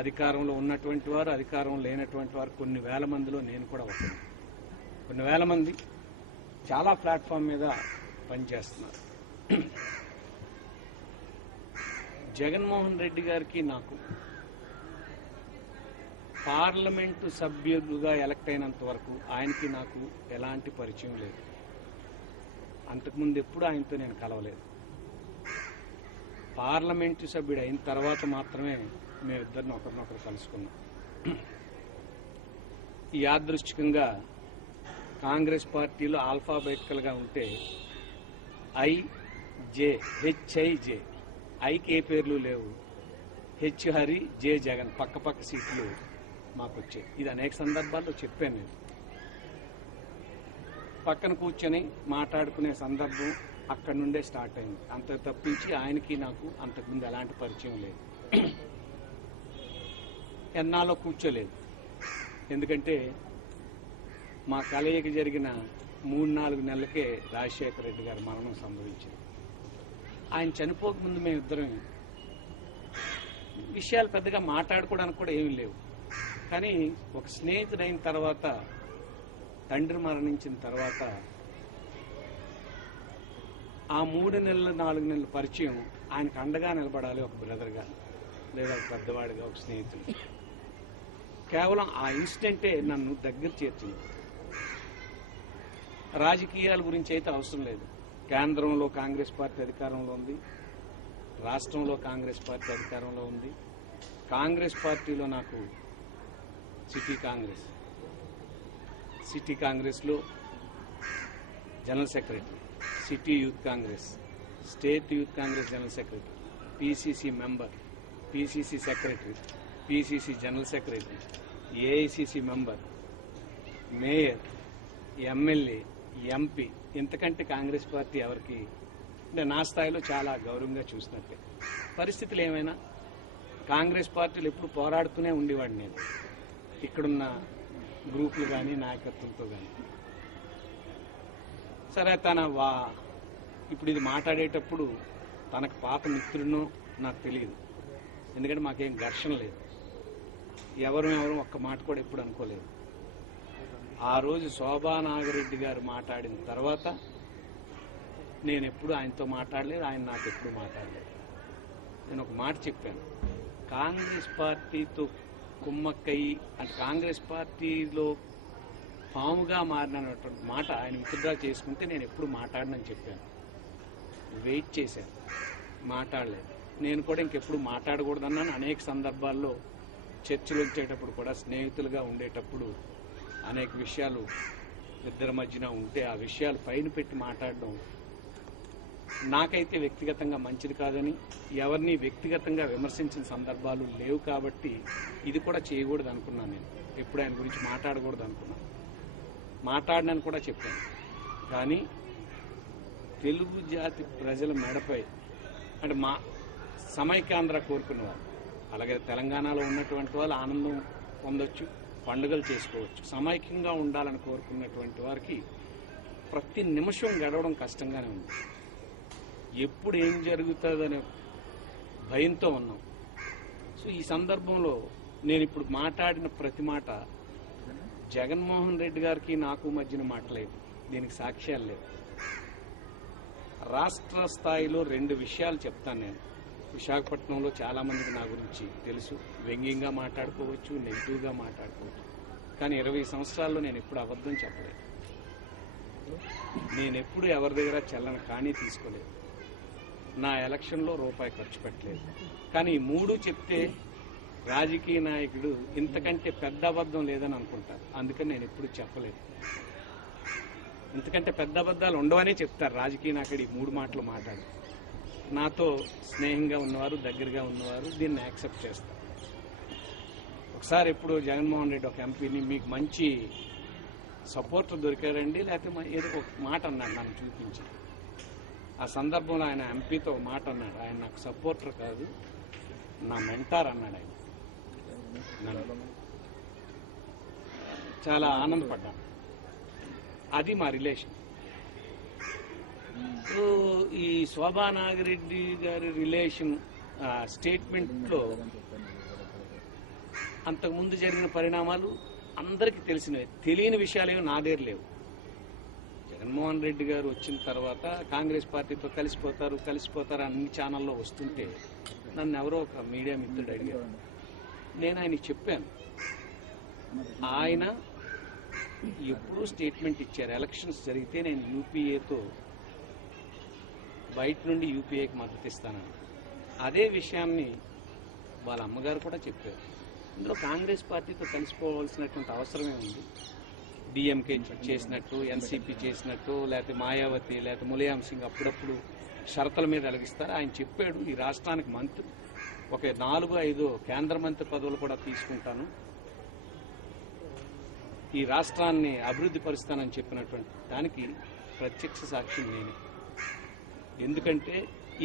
అధికారంలో ఉన్నటువంటి వారు, అధికారం లేనటువంటి వారు, కొన్ని వేల మందిలో నేను కూడా ఒకటి. కొన్ని వేల మంది చాలా ప్లాట్ఫామ్ మీద పనిచేస్తున్నారు. జగన్మోహన్ రెడ్డి గారికి నాకు పార్లమెంటు సభ్యులుగా ఎలక్ట్ అయినంత వరకు ఆయనకి నాకు ఎలాంటి పరిచయం లేదు. అంతకుముందు ఎప్పుడు ఆయనతో నేను కలవలేదు. పార్లమెంటు సభ్యుడు అయిన తర్వాత మాత్రమే మేమిద్దరిని ఒకరినొకరు కలుసుకున్నాం. యాదృష్టికంగా కాంగ్రెస్ పార్టీలో ఆల్ఫాబెటికల్గా ఉంటే హెచ్ఐజే, ఐకి ఏ పేర్లు లేవు, హెచ్ హరి, జే జగన్, పక్క పక్క సీట్లు మాకు వచ్చాయి. ఇది అనేక సందర్భాల్లో చెప్పాను నేను. పక్కన కూర్చొని మాట్లాడుకునే సందర్భం అక్కడి నుండే స్టార్ట్ అయింది. అంత తప్పించి ఆయనకి నాకు అంతకుముందు ఎలాంటి పరిచయం లేదు. ఎన్నాలో కూర్చోలేదు. ఎందుకంటే మా కలయిక జరిగిన 3-4 నెలలకే రాజశేఖర రెడ్డి గారు మరణం సంభవించింది. ఆయన చనిపోకముందు మేమిద్దరం విషయాలు పెద్దగా మాట్లాడుకోవడానికి కూడా ఏమీ లేవు. కానీ ఒక స్నేహితుడైన తర్వాత, తండ్రి మరణించిన తర్వాత ఆ 3 నెలలు 4 నెలల పరిచయం ఆయనకు అండగా నిలబడాలి, ఒక బ్రదర్గా లేదా ఒక పెద్దవాడిగా, ఒక స్నేహితుడు. కేవలం ఆ ఇన్సిడెంటే నన్ను దగ్గర చేర్చింది. రాజకీయాల గురించి అయితే అవసరం లేదు. కేంద్రంలో కాంగ్రెస్ పార్టీ అధికారంలో ఉంది, రాష్ట్రంలో కాంగ్రెస్ పార్టీ అధికారంలో ఉంది. కాంగ్రెస్ పార్టీలో నాకు సిటీ కాంగ్రెస్లో general secretary, city youth Congress, state youth Congress general secretary, PCC member, PCC secretary, PCC general secretary, AICC member, mayor, MLA, MP. ఇంతకంటే కాంగ్రెస్ పార్టీ ఎవరికి అంటే నా స్థాయిలో చాలా గౌరవంగా చూసినట్టే. పరిస్థితులు ఏమైనా కాంగ్రెస్ పార్టీలు ఎప్పుడు పోరాడుతూనే ఉండేవాడిని నేను, ఇక్కడున్న గ్రూపులు కానీ నాయకత్వంతో కానీ. సరే, ఇప్పుడు ఇది మాట్లాడేటప్పుడు తనకు పాత మిత్రునో నాకు తెలియదు. ఎందుకంటే మాకేం ఘర్షణ లేదు. ఎవరు ఒక్క మాట కూడా ఎప్పుడు అనుకోలేదు. ఆ రోజు శోభా నాగిరెడ్డి గారు మాట్లాడిన తర్వాత నేను ఎప్పుడు ఆయనతో మాట్లాడలేదు, ఆయన నాకు ఎప్పుడు మాట్లాడలేదు. నేను ఒక మాట చెప్పాను, కాంగ్రెస్ పార్టీతో కుమ్మక్కయ్యి అంటే కాంగ్రెస్ పార్టీలో పాముగా మారినటువంటి మాట ఆయన విత్డ్రా చేసుకుంటే నేను ఎప్పుడు మాట్లాడనని చెప్పాను. వెయిట్ చేశాను, మాట్లాడలేదు. నేను కూడా ఇంకెప్పుడు మాట్లాడకూడదన్నాను. అనేక సందర్భాల్లో చర్చలు వచ్చేటప్పుడు కూడా, స్నేహితులుగా ఉండేటప్పుడు అనేక విషయాలు ఇద్దరి మధ్యన ఉంటే ఆ విషయాలు పైన పెట్టి మాట్లాడడం నాకైతే వ్యక్తిగతంగా మంచిది కాదని, ఎవరిని వ్యక్తిగతంగా విమర్శించిన సందర్భాలు లేవు. కాబట్టి ఇది కూడా చేయకూడదు అనుకున్నాను. నేను ఎప్పుడు ఆయన గురించి మాట్లాడకూడదు అనుకున్నాను. మాట్లాడనని కూడా చెప్పాను. కానీ తెలుగు జాతి ప్రజల మెడపై అంటే మా సమైక్యాంధ్ర కోరుకునేవారు, అలాగే తెలంగాణలో ఉన్నటువంటి వాళ్ళు ఆనందం పొందొచ్చు, పండుగలు చేసుకోవచ్చు. సమైక్యంగా ఉండాలని కోరుకున్నటువంటి వారికి ప్రతి నిమిషం గడవడం కష్టంగానే ఉంది. ఎప్పుడు ఏం జరుగుతుందనే భయంతో ఉన్నాం. సో ఈ సందర్భంలో నేను ఇప్పుడు మాట్లాడిన ప్రతి మాట జగన్మోహన్ రెడ్డి గారికి నాకు మధ్యన మాటలేదు, దీనికి సాక్ష్యాలు లేవు. రాష్ట్ర స్థాయిలో 2 విషయాలు చెప్తాను నేను. విశాఖపట్నంలో చాలా మందికి నా గురించి తెలుసు. వ్యంగ్యంగా మాట్లాడుకోవచ్చు, నెగిటివ్గా మాట్లాడుకోవచ్చు. కానీ 20 సంవత్సరాల్లో నేను ఎప్పుడు అబద్ధం చెప్పలేదు. నేను ఎప్పుడు ఎవరి దగ్గర చెల్లని కానీ తీసుకోలేదు. నా ఎలక్షన్లో రూపాయి ఖర్చు పెట్టలేదు. కానీ ఈ 3 చెప్తే రాజకీయ నాయకుడు ఇంతకంటే పెద్ద అబద్ధం లేదని అనుకుంటారు. అందుకని నేను ఎప్పుడు చెప్పలేదు. ఇంతకంటే పెద్ద అబద్ధాలు ఉండవనే చెప్తారు రాజకీయ నాయకుడు. ఈ 3 మాటలు మాట్లాడి నాతో స్నేహంగా ఉన్నవారు, దగ్గరగా ఉన్నవారు దీన్ని యాక్సెప్ట్ చేస్తారు. ఒకసారి ఎప్పుడు జగన్మోహన్ రెడ్డి ఒక ఎంపీని, మీకు మంచి సపోర్టర్ దొరికారండి, లేకపోతే ఏదో ఒక మాట అన్నాడు నన్ను చూపించి. ఆ సందర్భంలో ఆయన ఎంపీతో ఒక మాట అన్నాడు, ఆయన నాకు సపోర్టర్ కాదు, నా మెంటార్ అన్నాడు. ఆయన చాలా ఆనందపడ్డాను. అది మా రిలేషన్. ఈ శోభా నాగిరెడ్డి గారి రిలేషన్ స్టేట్మెంట్లో అంతకుముందు జరిగిన పరిణామాలు అందరికీ తెలిసినవి. తెలియని విషయాలేమో నా దగ్గర లేవు. జగన్మోహన్ రెడ్డి గారు వచ్చిన తర్వాత కాంగ్రెస్ పార్టీతో కలిసిపోతారు అన్ని ఛానల్లో వస్తుంటే నన్ను ఎవరో ఒక మీడియా మిత్రుడు అడిగారు. నేను ఆయనకి చెప్పాను, ఆయన ఎప్పుడూ స్టేట్మెంట్ ఇచ్చారు, ఎలక్షన్స్ జరిగితే నేను యూపీఏతో బయట నుండి యూపీఏకి మద్దతు ఇస్తానని. అదే విషయాన్ని వాళ్ళ అమ్మగారు కూడా చెప్పారు. ఇందులో కాంగ్రెస్ పార్టీతో కలిసిపోవాల్సినటువంటి అవసరమే ఉంది. డిఎంకే చేసినట్టు, ఎన్సీపీ చేసినట్టు, లేకపోతే మాయావతి, లేకపోతే ములాయం సింగ్ అప్పుడప్పుడు షరతుల మీద అలగిస్తారు. ఆయన చెప్పాడు, ఈ రాష్ట్రానికి మంత్రి ఒక 4-5 కేంద్ర మంత్రి పదవులు కూడా తీసుకుంటాను, ఈ రాష్ట్రాన్ని అభివృద్ధి పరుస్తానని చెప్పినటువంటి దానికి ప్రత్యక్ష సాక్షి నేనే. ఎందుకంటే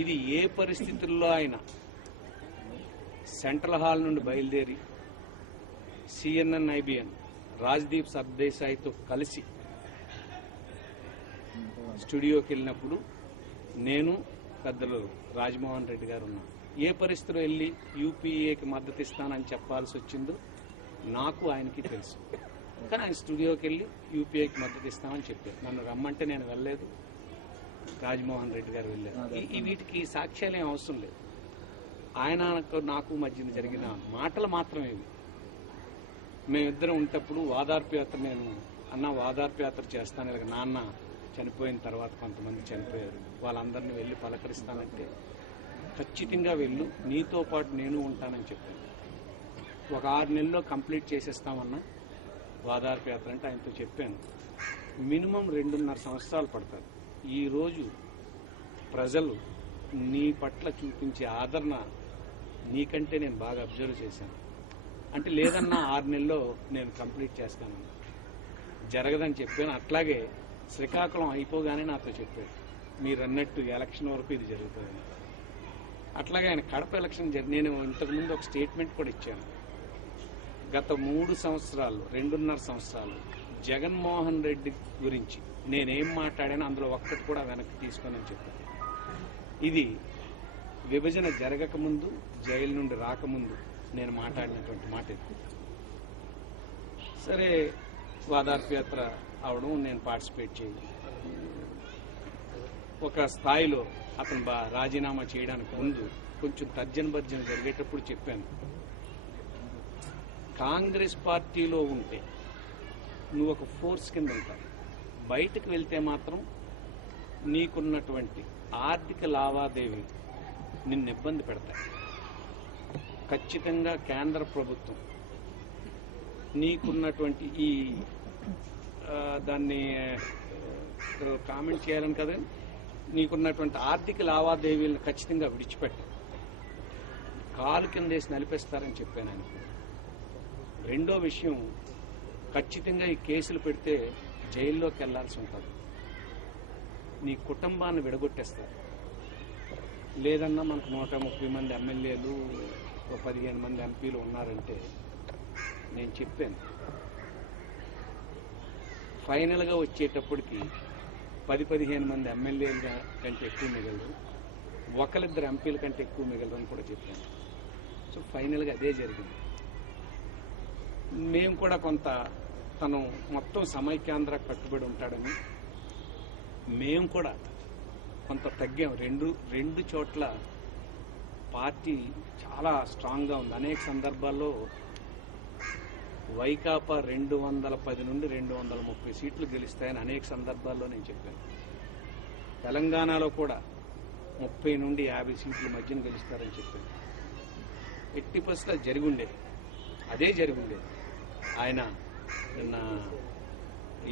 ఇది ఏ పరిస్థితుల్లో అయినా సెంట్రల్ హాల్ నుండి బయలుదేరి సిఎన్ఎన్, ఐబిఎన్, రాజ్దీప్ సర్దేశాయితో కలిసి స్టూడియోకి వెళ్ళినప్పుడు నేను పెద్దలు రాజమోహన్ రెడ్డి గారు ఉన్నాను. ఏ పరిస్థితిలో వెళ్ళి యూపీఏకి మద్దతు ఇస్తానని చెప్పాల్సి వచ్చిందో నాకు ఆయనకి తెలుసు. కానీ ఆయన స్టూడియోకి వెళ్ళి యూపీఏకి మద్దతు ఇస్తామని చెప్పారు. నన్ను రమ్మంటే నేను వెళ్ళలేదు, రాజమోహన్ రెడ్డి గారు వెళ్ళారు. వీటికి సాక్ష్యాలు ఏం అవసరం లేదు. ఆయన నాకు మధ్యన జరిగిన మాటలు మాత్రమే ఇవి. మేమిద్దరం ఉంటప్పుడు వాదార్పు యాత్ర, నేను వాదార్పు యాత్ర చేస్తాను, ఇలాగ నాన్న చనిపోయిన తర్వాత కొంతమంది చనిపోయారు, వాళ్ళందరినీ వెళ్ళి పలకరిస్తానంటే ఖచ్చితంగా వెళ్ళు, నీతో పాటు నేను ఉంటానని చెప్పాను. ఒక 6 నెలల్లో కంప్లీట్ చేసేస్తామన్నా వాదార్పు యాత్ర అంటే ఆయనతో చెప్పాను. మినిమం 2.5 సంవత్సరాలు పడతారు. ఈరోజు ప్రజలు నీ పట్ల చూపించే ఆదరణ నీకంటే నేను బాగా అబ్జర్వ్ చేశాను. అంటే లేదన్నా 6 నెలల్లో నేను కంప్లీట్ చేస్తాను, జరగదని చెప్పాను. అట్లాగే శ్రీకాకుళం అయిపోగానే నాతో చెప్పాడు, మీరు అన్నట్టు ఎలక్షన్ వరకు ఇది జరుగుతుంది. అట్లాగే ఆయన కడప ఎలక్షన్ నేను ఇంతకుముందు ఒక స్టేట్మెంట్ కూడా ఇచ్చాను. గత 3 సంవత్సరాలు, 2.5 సంవత్సరాలు జగన్మోహన్ రెడ్డి గురించి నేనేం మాట్లాడానో అందులో ఒక్కటి కూడా వెనక్కి తీసుకొని చెప్పాను. ఇది విభజన జరగకముందు, జైలు నుండి రాకముందు నేను మాట్లాడినటువంటి మాట ఇది. సరే, వాదార్పు యాత్ర అవడం, నేను పార్టిసిపేట్ చేయాలి. ఒక స్థాయిలో అతను రాజీనామా చేయడానికి ముందు కొంచెం తర్జన భర్జన జరిగేటప్పుడు చెప్పాను, కాంగ్రెస్ పార్టీలో ఉంటే నువ్వు ఒక ఫోర్స్ కింద ఉంటావు, బయటకు వెళ్తే మాత్రం నీకున్నటువంటి ఆర్థిక లావాదేవీ నిన్ను ఇబ్బంది పెడతాయి. ఖచ్చితంగా కేంద్ర ప్రభుత్వం నీకున్నటువంటి ఈ దాన్ని కామెంట్ చేయాలని కదా, నీకున్నటువంటి ఆర్థిక లావాదేవీలను ఖచ్చితంగా విడిచిపెట్ట, కాలు కింద వేసి నలిపేస్తారని చెప్పాను ఆయన. రెండో విషయం, ఖచ్చితంగా ఈ కేసులు పెడితే జైల్లోకి వెళ్లాల్సి ఉంటుంది, నీ కుటుంబాన్ని విడగొట్టేస్తారు. లేదన్నా మనకు 130 మంది ఎమ్మెల్యేలు, 15 మంది ఎంపీలు ఉన్నారంటే నేను చెప్పాను, ఫైనల్గా వచ్చేటప్పటికి 10-15 మంది ఎమ్మెల్యేల కంటే ఎక్కువ మిగలరు, 1-2 ఎంపీల కంటే ఎక్కువ మిగలరు అని కూడా చెప్పాను. సో ఫైనల్గా అదే జరిగింది. మేము కూడా కొంత తను మొత్తం సమైక్యాంధ్ర కట్టుబడి ఉంటాడని మేము కూడా కొంత తగ్గాం. రెండు చోట్ల పార్టీ చాలా స్ట్రాంగ్గా ఉంది. అనేక సందర్భాల్లో వైకాపా 210 నుండి 230 సీట్లు గెలుస్తాయని అనేక సందర్భాల్లో నేను చెప్పాను. తెలంగాణలో కూడా 30 నుండి 50 సీట్ల మధ్యన గెలుస్తారని చెప్పాను. 80% జరిగుండేది, అదే జరిగుండేది. ఆయన నిన్న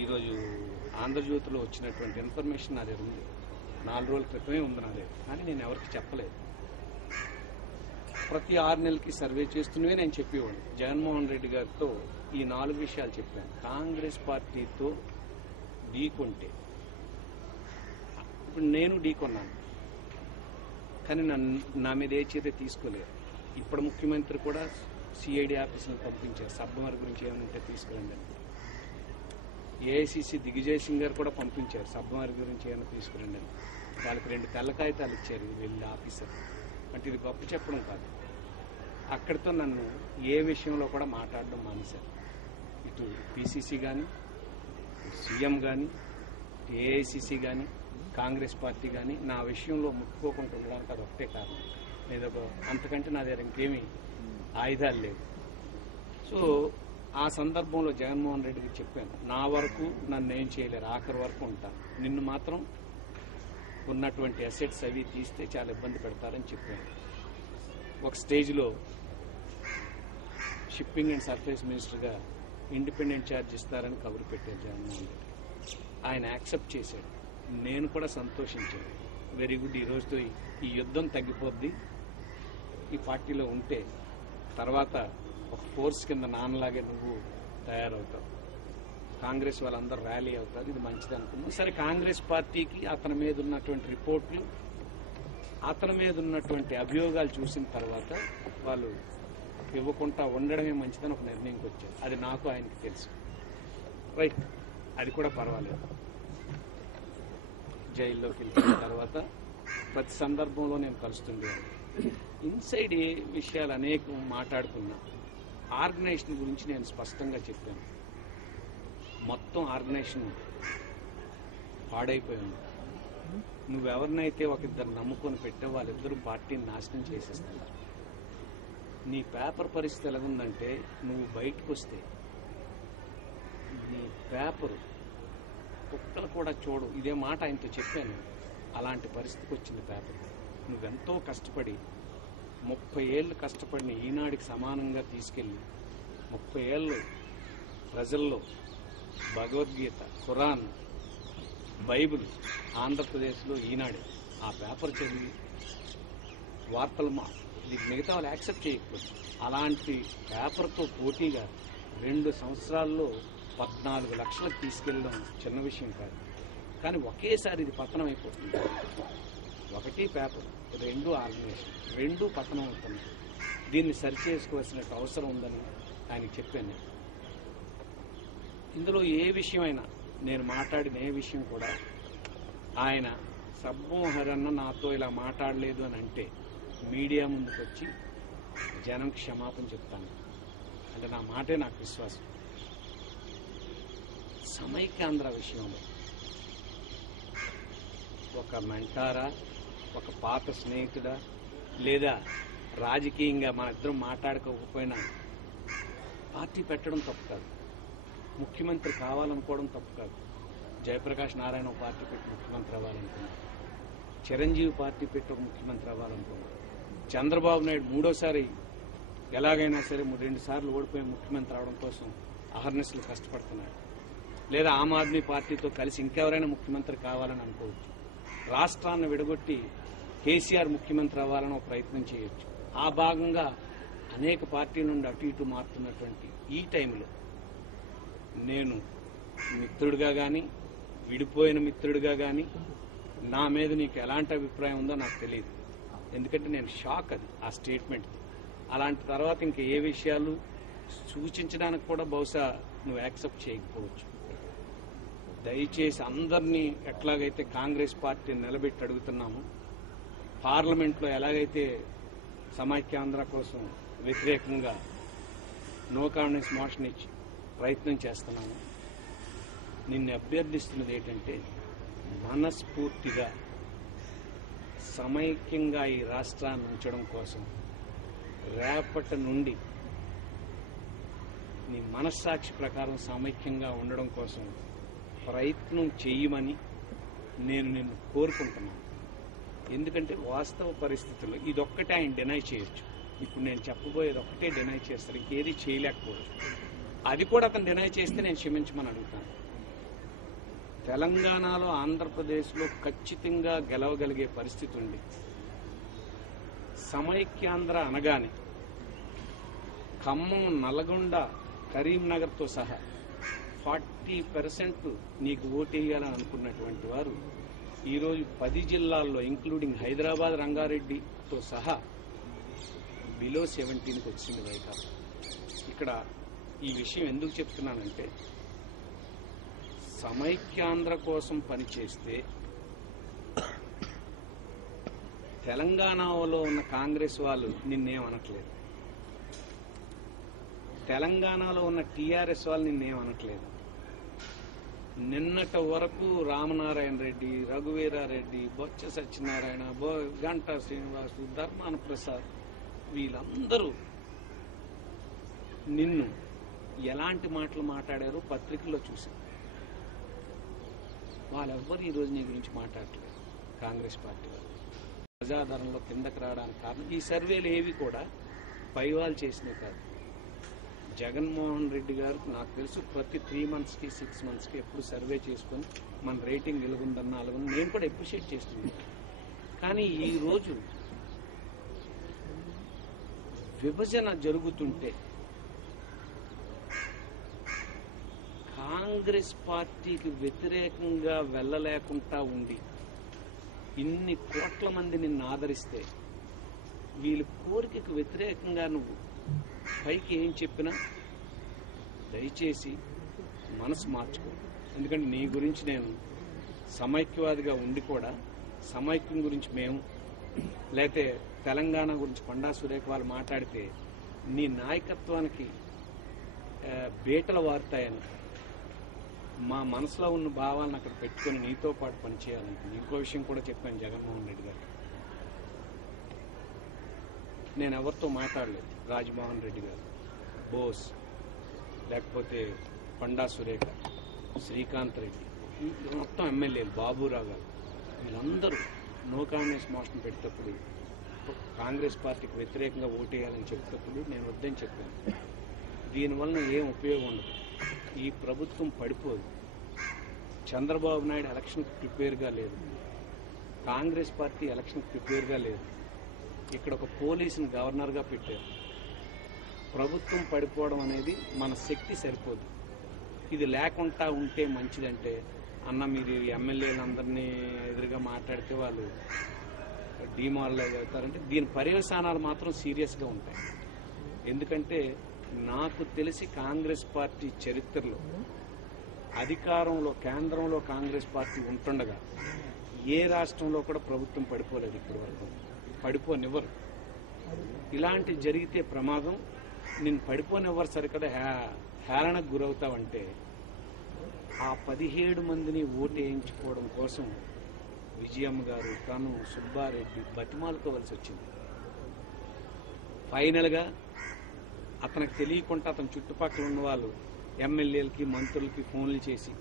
ఈరోజు ఆంధ్రజ్యోతిలో వచ్చినటువంటి ఇన్ఫర్మేషన్ నా దగ్గర ఉంది, 4 రోజుల క్రితమే ఉంది నా దగ్గర, కానీ నేను ఎవరికి చెప్పలేదు. ప్రతి 6 నెలలకి సర్వే చేస్తున్నవే నేను చెప్పేవాడిని. జగన్మోహన్ రెడ్డి గారితో ఈ 4 విషయాలు చెప్పాను. కాంగ్రెస్ పార్టీతో ఢీకొంటే, ఇప్పుడు నేను ఢీకొన్నాను కానీ నా మీద ఏ చర్య తీసుకోలేదు. ఇప్పుడు ముఖ్యమంత్రి కూడా సిఐడి ఆఫీసులను పంపించారు, సబ్మర్ గురించి ఏమైనా ఉంటే తీసుకురండి. ఏఐసిసి దిగ్విజయ్ సింగ్ గారు కూడా పంపించారు, సబ్మర్ గురించి ఏమైనా తీసుకురండి అని. వాళ్ళకి 2 తెల్ల కాగితాలు ఇచ్చారు వెళ్ళి ఆఫీసర్. అంటే ఇది గొప్ప చెప్పడం కాదు. అక్కడితో నన్ను ఏ విషయంలో కూడా మాట్లాడడం మానేశారు. ఇటు పిసిసి కానీ, సీఎం కానీ, ఏఐసిసి కానీ, కాంగ్రెస్ పార్టీ కానీ నా విషయంలో ముట్టుకోకుండా ఉండడానికి అది ఒకటే కారణం. నేను అంతకంటే నా దగ్గర ఇంకేమీ ఆయుధాలు లేవు. సో ఆ సందర్భంలో జగన్మోహన్ రెడ్డికి చెప్పాను, నా వరకు నన్ను ఏం చేయలేరు, ఆఖరి వరకు ఉంటాను, నిన్ను మాత్రం ఉన్నటువంటి అసెట్స్ అవి తీస్తే చాలా ఇబ్బంది పెడతారని చెప్పాను. ఒక స్టేజ్లో షిప్పింగ్ అండ్ సర్ఫేస్ మినిస్టర్గా ఇండిపెండెంట్ ఛార్జ్ ఇస్తారని కబురు పెట్టారు జగన్మోహన్ రెడ్డి. ఆయన యాక్సెప్ట్ చేశాడు, నేను కూడా సంతోషించాను. వెరీ గుడ్, ఈ రోజుతో ఈ యుద్ధం తగ్గిపోద్ది, ఈ పార్టీలో ఉంటే తర్వాత ఒక ఫోర్స్ కింద నాన్నలాగే నువ్వు తయారవుతావు, కాంగ్రెస్ వాళ్ళందరూ ర్యాలీ అవుతారు, ఇది మంచిది అనుకున్నాం. సరే, కాంగ్రెస్ పార్టీకి అతని మీద ఉన్నటువంటి రిపోర్ట్లు, అతని మీద ఉన్నటువంటి అభియోగాలు చూసిన తర్వాత వాళ్ళు ఇవ్వకుండా ఉండడమే మంచిదని ఒక నిర్ణయంకి వచ్చారు. అది నాకు ఆయనకి తెలుసు. రైట్, అది కూడా పర్వాలేదు. జైల్లోకి వెళ్ళిన తర్వాత ప్రతి సందర్భంలో నేను కలుస్తుండేవాడిని. ఇన్సైడ్ ఏ విషయాలు అనేకం మాట్లాడుకున్నా. ఆర్గనైజేషన్ గురించి నేను స్పష్టంగా చెప్పాను. మొత్తం ఆర్గనైజేషన్ పాడైపోయింది. నువ్వెవరినైతే ఒక ఇద్దరు నమ్ముకొని పెట్టావు, వాళ్ళిద్దరూ పార్టీని నాశనం చేసేస్తున్నారు. నీ పేపర్ పరిస్థితి ఎలాగుందంటే, నువ్వు బయటకు వస్తే నీ పేపరు కుక్కలు కూడా చూడు. ఇదే మాట ఆయనతో చెప్పాను. అలాంటి పరిస్థితికి వచ్చింది పేపర్. నువ్వెంతో కష్టపడి 30 ఏళ్ళు కష్టపడిన ఈనాడికి సమానంగా తీసుకెళ్ళి 30 ఏళ్ళు ప్రజల్లో భగవద్గీత, ఖురాన్, బైబిల్ ఆంధ్రప్రదేశ్లో ఈనాడే ఆ పేపర్ చదివి వార్తలు మిగతా వాళ్ళు యాక్సెప్ట్ చేయకపోతే, అలాంటి పేపర్తో పోటీగా 2 సంవత్సరాల్లో 14 లక్షలకు తీసుకెళ్ళడం చిన్న విషయం కాదు. కానీ ఒకేసారి ఇది పతనం అయిపోతుంది. ఒకటి పేపర్, 2 ఆర్గనైజేషన్, 2 పతనం అవుతున్నాయి. దీన్ని సరిచేసుకోవాల్సిన అవసరం ఉందని ఆయనకి చెప్పాను. ఇందులో ఏ విషయమైనా, నేను మాట్లాడిన ఏ విషయం కూడా ఆయన సబ్బోహరన్న నాతో ఇలా మాట్లాడలేదు అని అంటే మీడియా ముందుకు వచ్చి జనం క్షమాపణ చెప్తాను. అంటే నా మాటే నాకు విశ్వాసం. సమైక్యాంధ్ర విషయంలో ఒక మెంటారా, ఒక పాత స్నేహితుడా, లేదా రాజకీయంగా మన ఇద్దరం మాట్లాడుకోకపోయినా పార్టీ పెట్టడం తప్పు కాదు, ముఖ్యమంత్రి కావాలనుకోవడం తప్పు కాదు. జయప్రకాష్ నారాయణ ఒక పార్టీ పెట్టి ముఖ్యమంత్రి అవ్వాలనుకున్నారు, చిరంజీవి పార్టీ పెట్టి ఒక ముఖ్యమంత్రి అవ్వాలనుకున్నారు, చంద్రబాబు నాయుడు 3వసారి ఎలాగైనా సరే 2 సార్లు ఓడిపోయి ముఖ్యమంత్రి అవడం కోసం అహర్నిశలు కష్టపడుతున్నాడు. లేదా ఆమ్ ఆద్మీ పార్టీతో కలిసి ఇంకెవరైనా ముఖ్యమంత్రి కావాలని అనుకోవచ్చు. రాష్ట్రాన్ని విడగొట్టి కేసీఆర్ ముఖ్యమంత్రి అవ్వాలని ఒక ప్రయత్నం చేయొచ్చు. ఆ భాగంగా అనేక పార్టీల నుండి అటు ఇటు మారుతున్నటువంటి ఈ టైంలో నేను మిత్రుడిగా కానీ, విడిపోయిన మిత్రుడిగా కానీ, నా మీద నీకు ఎలాంటి అభిప్రాయం ఉందో నాకు తెలియదు. ఎందుకంటే నేను షాక్ అది ఆ స్టేట్మెంట్. అలాంటి తర్వాత ఇంక ఏ విషయాలు సూచించడానికి కూడా బహుశా నువ్వు యాక్సెప్ట్ చేయకపోవచ్చు. దయచేసి అందరినీ ఎట్లాగైతే కాంగ్రెస్ పార్టీ నిలబెట్టి అడుగుతున్నాము, పార్లమెంట్లో ఎలాగైతే సమైక్యాంధ్ర కోసం వ్యతిరేకంగా నో కాన్ఫిడెన్స్ మోషన్ ఇచ్చి ప్రయత్నం చేస్తున్నాము, నిన్ను అభ్యర్థిస్తున్నది ఏంటంటే మనస్ఫూర్తిగా సమైక్యంగా ఈ రాష్ట్రాన్ని ఉంచడం కోసం రేపటి నుండి నీ మనస్సాక్షి ప్రకారం సమైక్యంగా ఉండడం కోసం ప్రయత్నం చేయమని నేను నిన్ను కోరుకుంటున్నాను. ఎందుకంటే వాస్తవ పరిస్థితుల్లో ఇదొక్కటే ఆయన డినై చేయొచ్చు. ఇప్పుడు నేను చెప్పబోయేది ఒక్కటే డినై చేస్తారు, ఇంకేది చేయలేకపోవచ్చు. అది కూడా అతను డినై చేస్తే నేను క్షమించమని అడుగుతాను. తెలంగాణలో, ఆంధ్రప్రదేశ్లో ఖచ్చితంగా గెలవగలిగే పరిస్థితి ఉంది. సమైక్యాంధ్ర అనగానే ఖమ్మం, నల్గొండ, కరీంనగర్తో సహా 40% నీకు ఓటేయాలని అనుకున్నటువంటి వారు ఈరోజు 10 జిల్లాల్లో ఇంక్లూడింగ్ హైదరాబాద్, రంగారెడ్డితో సహా బిలో 17కి వచ్చింది వైకాపా. ఇక్కడ ఈ విషయం ఎందుకు చెప్తున్నానంటే, సమైక్యాంధ్ర కోసం పనిచేస్తే తెలంగాణలో ఉన్న కాంగ్రెస్ వాళ్ళు నిన్నేమనట్లేదు. తెలంగాణలో ఉన్న టీఆర్ఎస్ వాళ్ళు నిన్నేమనట్లేదు. నిన్నటి వరకు రామనారాయణ రెడ్డి, రఘువీరారెడ్డి, బొత్స సత్యనారాయణ, గంటా శ్రీనివాసు, ధర్మాన ప్రసాద్ వీళ్ళందరూ నిన్ను ఎలాంటి మాటలు మాట్లాడారో పత్రికల్లో చూశారు. వాళ్ళెవ్వరు ఈరోజు నీ గురించి మాట్లాడట్లేదు. కాంగ్రెస్ పార్టీ వాళ్ళు ప్రజాదరణలో కిందకి రావడానికి కారణం ఈ సర్వేలు ఏవి కూడా పైవాళ్ళు చేసినవి కాదు. జగన్మోహన్ రెడ్డి గారు నాకు తెలుసు ప్రతి 3 monthsకి 6 monthsకి ఎప్పుడు సర్వే చేసుకొని మన రేటింగ్ ఎలుగుందన్న అలాగని నేను కూడా అప్రిషియేట్ చేస్తున్నాను. కానీ ఈరోజు విభజన జరుగుతుంటే కాంగ్రెస్ పార్టీకి వ్యతిరేకంగా వెళ్ళలేకుండా ఉండి ఇన్ని కోట్ల మంది నిన్ను ఆదరిస్తే వీళ్ళ కోరికకు వ్యతిరేకంగా నువ్వు పైకి ఏం చెప్పినా దయచేసి మనసు మార్చుకో. ఎందుకంటే నీ గురించి నేను సమైక్యవాదిగా ఉండి కూడా సమైక్యం గురించి మేము లేకపోతే తెలంగాణ గురించి కొండా సురేఖ వాళ్ళు మాట్లాడితే నీ నాయకత్వానికి బీటలు వారుతాయని మా మనసులో ఉన్న భావాలను అక్కడ పెట్టుకొని నీతో పాటు పనిచేయాలనుకుంది. ఇంకో విషయం కూడా చెప్పాను జగన్మోహన్ రెడ్డి గారు, నేను ఎవరితో మాట్లాడలేదు. రాజమోహన్ రెడ్డి గారు, బోస్, లేకపోతే కొండా సురేఖ, శ్రీకాంత్ రెడ్డి, మొత్తం ఎమ్మెల్యేలు, బాబురావు గారు, వీళ్ళందరూ నో కాంగ్రెస్ మోషన్ పెట్టేటప్పుడు కాంగ్రెస్ పార్టీకి వ్యతిరేకంగా ఓటేయాలని చెప్పేటప్పుడు నేను వద్దని చెప్పాను. దీనివల్ల ఏం ఉపయోగం ఉండదు. ఈ ప్రభుత్వం పడిపోదు. చంద్రబాబు నాయుడు ఎలక్షన్కి ప్రిపేర్గా లేదు, కాంగ్రెస్ పార్టీ ఎలక్షన్కి ప్రిపేర్గా లేదు. ఇక్కడ ఒక పోలీసుని గవర్నర్గా పెట్టారు. ప్రభుత్వం పడిపోవడం అనేది మన శక్తి సరిపోదు. ఇది లేకుండా ఉంటే మంచిదంటే అన్న మీరు ఎమ్మెల్యేలందరినీ ఎదురుగా మాట్లాడితే వాళ్ళు డిమారలైజ్ అవుతారంటే దీని పర్యవసానాలు మాత్రం సీరియస్గా ఉంటాయి. ఎందుకంటే నాకు తెలిసి కాంగ్రెస్ పార్టీ చరిత్రలో అధికారంలో కేంద్రంలో కాంగ్రెస్ పార్టీ ఉంటుండగా ఏ రాష్ట్రంలో కూడా ప్రభుత్వం పడిపోలేదు. ఇప్పటి వరకు పడిపోనివ్వరు. ఇలాంటి జరిగితే ప్రమాదం. నేను పడిపోనివ్వరు సరికదా హేళనకు గురవుతావంటే ఆ 17 మందిని ఓటు వేయించుకోవడం కోసం విజయమ్మ గారు, తను, సుబ్బారెడ్డి బతిమాలుకోవాల్సి వచ్చింది. ఫైనల్గా అతనికి తెలియకుండా అతని చుట్టుపక్కల ఉన్న వాళ్ళు ఎమ్మెల్యేలకి, మంత్రులకి ఫోన్లు చేసి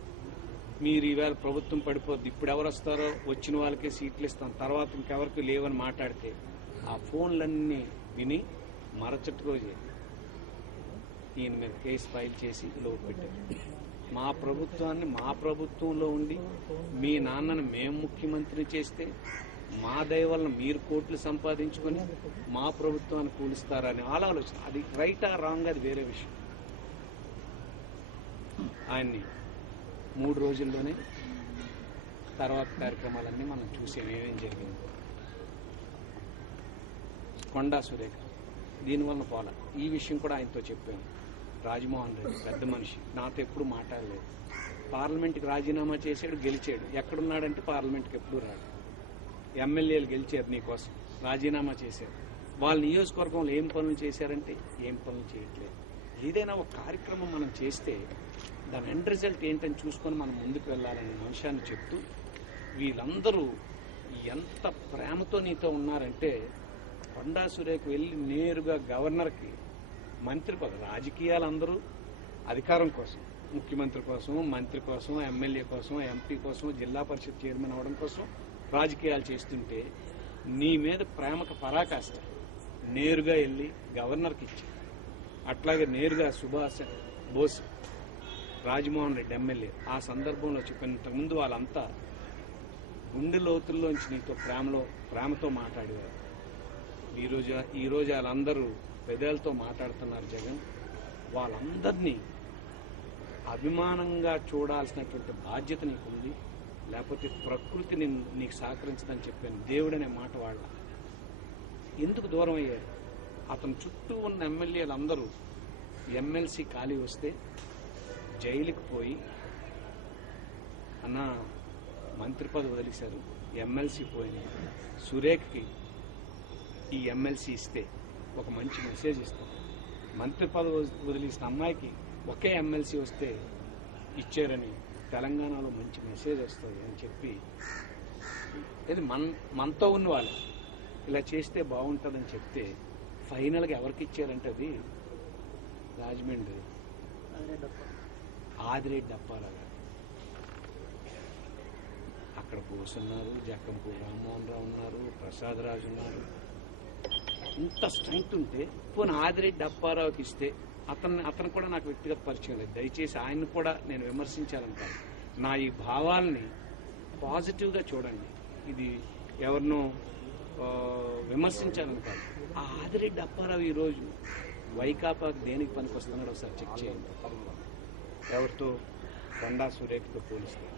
మీరు ఈవేళ ప్రభుత్వం పడిపోద్ది, ఇప్పుడు ఎవరు వస్తారో వచ్చిన వాళ్ళకే సీట్లు ఇస్తాం, తర్వాత ఇంకెవరికి లేవని మాట్లాడితే ఆ ఫోన్లన్నీ విని మరచట్టు రోజే ఈయన మీద కేసు ఫైల్ చేసి లోపు పెట్టారు. మా ప్రభుత్వాన్ని మా ప్రభుత్వంలో ఉండి మీ నాన్నను మేము ముఖ్యమంత్రిని చేస్తే మా దయ వల్ల మీరు కోట్లు సంపాదించుకొని మా ప్రభుత్వాన్ని కూలుస్తారని ఆలోచన. అది రైటా రాంగ్ అది వేరే విషయం. ఆయన్ని 3 రోజుల్లోనే తర్వాత కార్యక్రమాలన్నీ మనం చూసాం ఏమేం జరిగింది. కొండా సురేఖ దీనివల్ల పోలా. ఈ విషయం కూడా ఆయనతో చెప్పాను. రాజమోహన్ రెడ్డి పెద్ద మనిషి, నాతో ఎప్పుడు మాట్లాడలేదు. పార్లమెంట్కి రాజీనామా చేశాడు, గెలిచాడు. ఎక్కడున్నాడంటే పార్లమెంట్కి ఎప్పుడు రాడు. ఎమ్మెల్యేలు గెలిచారు నీకోసం, రాజీనామా చేశారు. వాళ్ళ నియోజకవర్గంలో ఏం పనులు చేశారంటే ఏం పనులు చేయట్లేదు. ఏదైనా ఒక కార్యక్రమం మనం చేస్తే దాని ఎండ్ రిజల్ట్ ఏంటని చూసుకొని మనం ముందుకు వెళ్ళాలనే అంశాన్ని చెప్తూ వీళ్ళందరూ ఎంత ప్రేమతో నీతో ఉన్నారంటే కొండా సురేఖ వెళ్ళి నేరుగా గవర్నర్కి మంత్రి పదవి, రాజకీయాలు అందరూ అధికారం కోసం, ముఖ్యమంత్రి కోసం, మంత్రి కోసం, ఎమ్మెల్యే కోసం, ఎంపీ కోసం, జిల్లా పరిషత్ చైర్మన్ అవడం కోసం రాజకీయాలు చేస్తుంటే నీ మీద ప్రేమకు పరాకాష్ట నేరుగా వెళ్ళి గవర్నర్కి ఇచ్చి, అట్లాగే నేరుగా సుభాష్ బోస్, రాజమోహన్ రెడ్డి ఎమ్మెల్యే ఆ సందర్భంలో చెప్పినంతకుముందు వాళ్ళంతా గుండె లోతుల్లోంచి నీతో ప్రేమతో మాట్లాడేవారు. ఈరోజు వాళ్ళందరూ పెదాలతో మాట్లాడుతున్నారు. జగన్ వాళ్ళందరినీ అభిమానంగా చూడాల్సినటువంటి బాధ్యత నీకుంది. లేకపోతే ప్రకృతి నీకు సహకరించదని చెప్పాను. దేవుడనే మాట వాళ్ళ ఎందుకు దూరం అయ్యారు? అతని చుట్టూ ఉన్న ఎమ్మెల్యేలందరూ ఎమ్మెల్సీ ఖాళీ వస్తే జైలుకి పోయి అన్న మంత్రి పదవి వదిలేశారు, ఎమ్మెల్సీ పోయినాయి, సురేఖ్కి ఈ ఎమ్మెల్సీ ఇస్తే ఒక మంచి మెసేజ్ ఇస్తాం. మంత్రి పదవి వదిలేసిన అమ్మాయికి ఒకే ఎమ్మెల్సీ వస్తే ఇచ్చారని తెలంగాణలో మంచి మెసేజ్ వస్తుంది అని చెప్పి ఇది మనతో ఉన్న వాళ్ళు ఇలా చేస్తే బాగుంటుందని చెప్తే ఫైనల్గా ఎవరికి ఇచ్చారంటే అది రాజమండ్రి ఆదిరెడ్డి అప్పారావు గారు. అక్కడ బోస్ ఉన్నారు, జక్కంపూడి రామ్మోహన్ రావు ఉన్నారు, ప్రసాద్ రాజు ఉన్నారు. ఇంత స్ట్రెంగ్త్ ఉంటే పోనీ ఆదిరెడ్డి అప్పారావుకి ఇస్తే అతను కూడా నాకు వ్యక్తిగత పరిచయం లేదు. దయచేసి ఆయన్ని కూడా నేను విమర్శించాలంటాను. నా ఈ భావాల్ని పాజిటివ్గా చూడండి. ఇది ఎవరినో విమర్శించాలని కాదు. ఆ ఆదిరెడ్డి అప్పారావు ఈరోజు వైకాపాకి దేనికి పనికి వస్తున్నాడో ఒకసారి చెక్ చేయండి. ఎవరితో? కొండా సురేఖతో పోలిస్తే.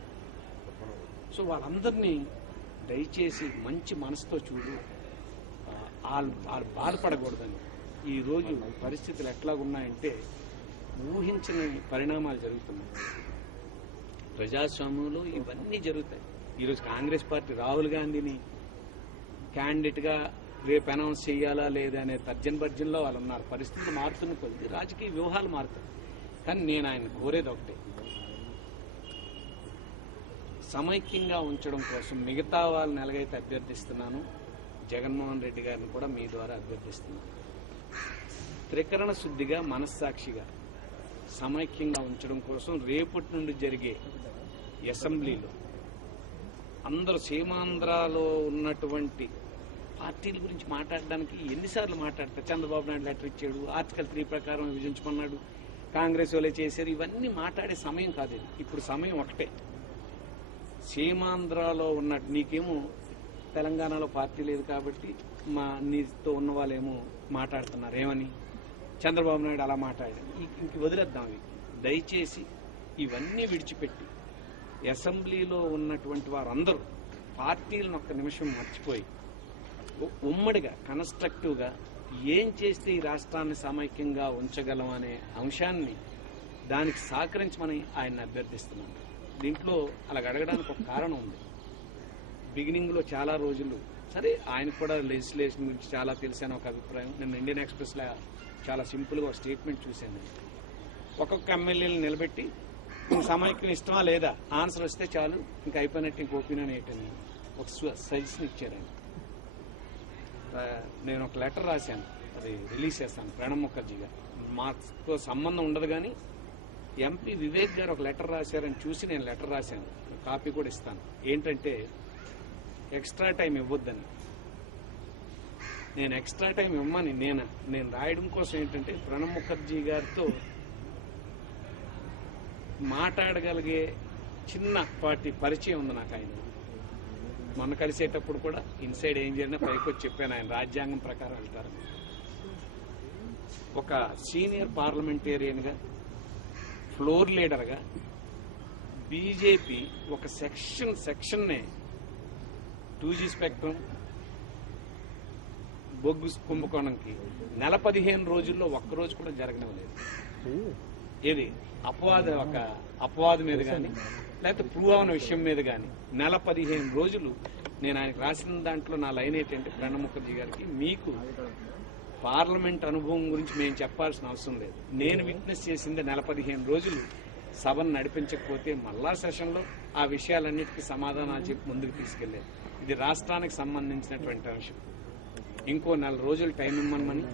సో వాళ్ళందరినీ దయచేసి మంచి మనసుతో చూడు. వాళ్ళు బాధపడకూడదని. ఈరోజు పరిస్థితులు ఎట్లాగున్నాయంటే ఊహించిన పరిణామాలు జరుగుతున్నాయి. ప్రజాస్వామ్యంలో ఇవన్నీ జరుగుతాయి. ఈరోజు కాంగ్రెస్ పార్టీ రాహుల్ గాంధీని క్యాండిడేట్గా రేపు అనౌన్స్ చేయాలా లేదా అనే తర్జన భర్జనలో వాళ్ళు ఉన్నారు. పరిస్థితులు మారుతున్న కొద్ది రాజకీయ వ్యూహాలు మారుతాయి. కానీ నేను ఆయన కోరేది ఒకటే, సమైక్యంగా ఉంచడం కోసం మిగతా వాళ్ళని ఎలాగైతే అభ్యర్థిస్తున్నాను, జగన్మోహన్ రెడ్డి గారిని కూడా మీ ద్వారా అభ్యర్థిస్తున్నాను. త్రికరణ శుద్ధిగా మనస్సాక్షిగా సమైక్యంగా ఉంచడం కోసం రేపటి నుండి జరిగే అసెంబ్లీలో అందరూ సీమాంధ్రాలో ఉన్నటువంటి పార్టీల గురించి మాట్లాడడానికి ఎన్నిసార్లు మాట్లాడతారు? చంద్రబాబు నాయుడు లెటర్ ఇచ్చాడు, ఆర్టికల్ 3 ప్రకారం విభజించమన్నాడు, కాంగ్రెస్ వాళ్ళే చేశారు. ఇవన్నీ మాట్లాడే సమయం కాదు ఇది. ఇప్పుడు సమయం ఒకటే. సీమాంధ్రాలో ఉన్నట్టు నీకేమో తెలంగాణలో పార్టీ లేదు కాబట్టి నీతో ఉన్న వాళ్ళేమో మాట్లాడుతున్నారు. ఏమని? చంద్రబాబు నాయుడు అలా మాట్లాడారు. ఇంక వదిలేద్దాం. దయచేసి ఇవన్నీ విడిచిపెట్టి అసెంబ్లీలో ఉన్నటువంటి వారందరూ పార్టీలను ఒక్క నిమిషం మర్చిపోయి ఉమ్మడిగా కన్స్ట్రక్టివ్గా ఏం చేస్తే ఈ రాష్ట్రాన్ని సమైక్యంగా ఉంచగలం అనే అంశాన్ని దానికి సహకరించమని ఆయన్ని అభ్యర్థిస్తున్నాను. దీంట్లో అలా అడగడానికి ఒక కారణం ఉంది. బిగినింగ్లో చాలా రోజులు సరే ఆయనకు కూడా లెజిస్లేషన్ గురించి చాలా తెలిసిన ఒక అభిప్రాయం. నేను ఇండియన్ ఎక్స్ప్రెస్లో చాలా సింపుల్గా ఒక స్టేట్మెంట్ చూశాను. ఒక్కొక్క ఎమ్మెల్యేలు నిలబెట్టి సమైక్యం ఇష్టమా లేదా ఆన్సర్ వస్తే చాలు, ఇంకా అయిపోయినట్టు ఇంక ఒపీనియన్ ఏంటని ఒక సజెషన్ ఇచ్చారండి. నేను ఒక లెటర్ రాశాను, అది రిలీజ్ చేస్తాను. ప్రణబ్ ముఖర్జీ గారు, మాతో సంబంధం ఉండదు కానీ ఎంపీ వివేక్ గారు ఒక లెటర్ రాశారని చూసి నేను లెటర్ రాశాను. కాపీ కూడా ఇస్తాను. ఏంటంటే ఎక్స్ట్రా టైం ఇవ్వద్దని. నేను ఎక్స్ట్రా టైం ఇవ్వమని నేను రాయడం కోసం ఏంటంటే ప్రణబ్ ముఖర్జీ గారితో మాట్లాడగలిగే చిన్నపాటి పరిచయం ఉంది నాకు. ఆయన మొన్న కలిసేటప్పుడు కూడా ఇన్సైడ్ ఏం జరిగినా పైకి వచ్చి చెప్పాను, ఆయన రాజ్యాంగం ప్రకారం వెళ్తారు. ఒక సీనియర్ పార్లమెంటేరియన్గా, ఫ్లోర్ లీడర్గా బీజేపీ ఒక సెక్షన్నే 2G స్పెక్ట్రమ్ బొగ్గు కుంభకోణంకి నెల 15 రోజుల్లో ఒక్కరోజు కూడా జరగనివ్వలేదు. ఏది అపవాదం మీద కానీ లేకపోతే ప్రూవ్ అవన విషయం మీద కానీ నెల 15 రోజులు నేను ఆయనకు రాసిన దాంట్లో నా లైన్ ఏంటంటే, ప్రణబ్ ముఖర్జీ గారికి, మీకు పార్లమెంట్ అనుభవం గురించి మేము చెప్పాల్సిన అవసరం లేదు. నేను విట్నెస్ చేసింది నెల 15 రోజులు సభను నడిపించకపోతే మళ్ళా సెషన్లో ఆ విషయాలన్నిటికీ సమాధానాలు చెప్పి ముందుకు తీసుకెళ్లేదు. ఇది రాష్ట్రానికి సంబంధించినటువంటి అంశం. ఇంకో 4 రోజులు టైం ఇమ్మని,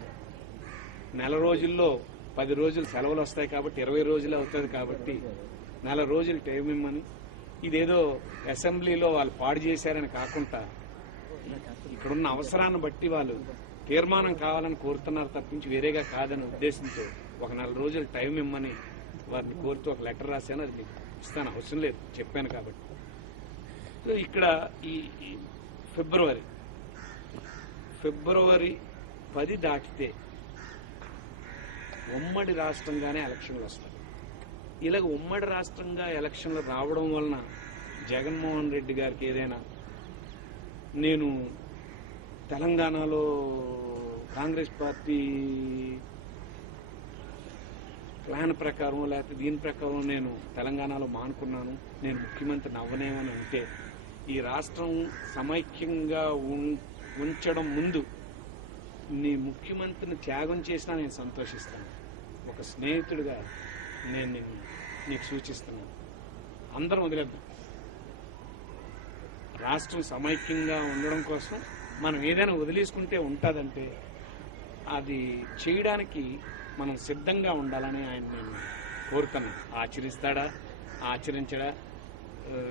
నెల రోజుల్లో 10 రోజులు సెలవులు వస్తాయి కాబట్టి 20 రోజులు అవుతుంది కాబట్టి 4 రోజులు టైం ఇమ్మని, ఇదేదో అసెంబ్లీలో వాళ్ళు పాడు చేశారని కాకుండా ఇక్కడున్న అవసరాన్ని బట్టి వాళ్ళు తీర్మానం కావాలని కోరుతున్నారు తప్పించి వేరేగా కాదనే ఉద్దేశంతో ఒక 4 రోజులు టైం ఇమ్మని వారిని కోరుతూ ఒక లెటర్ రాశాను. అది మీకు ఇస్తాను, అవసరం లేదు, చెప్పాను కాబట్టి. సో ఇక్కడ ఈ ఫిబ్రవరి 10 దాటితే ఉమ్మడి రాష్ట్రంగానే ఎలక్షన్లు వస్తాయి. ఇలాగ ఉమ్మడి రాష్ట్రంగా ఎలక్షన్లు రావడం వలన జగన్మోహన్ రెడ్డి గారికి ఏదైనా నేను తెలంగాణలో కాంగ్రెస్ పార్టీ ప్లాన్ ప్రకారం లేకపోతే దీని ప్రకారం నేను తెలంగాణలో మానుకున్నాను, నేను ముఖ్యమంత్రిని అవ్వనేమని అంటే, ఈ రాష్ట్రం సమైక్యంగా ఉంచడం ముందు నీ ముఖ్యమంత్రిని త్యాగం చేసినా నేను సంతోషిస్తాను. ఒక స్నేహితుడిగా నేను నీకు సూచిస్తున్నాను. అందరం వదిలేద్దాం. రాష్ట్రం సమైక్యంగా ఉండడం కోసం మనం ఏదైనా వదిలేసుకుంటే ఉంటుందంటే అది చేయడానికి మనం సిద్ధంగా ఉండాలని ఆయన నేను కోరుతున్నాను. ఆచరిస్తాడా ఆచరించడా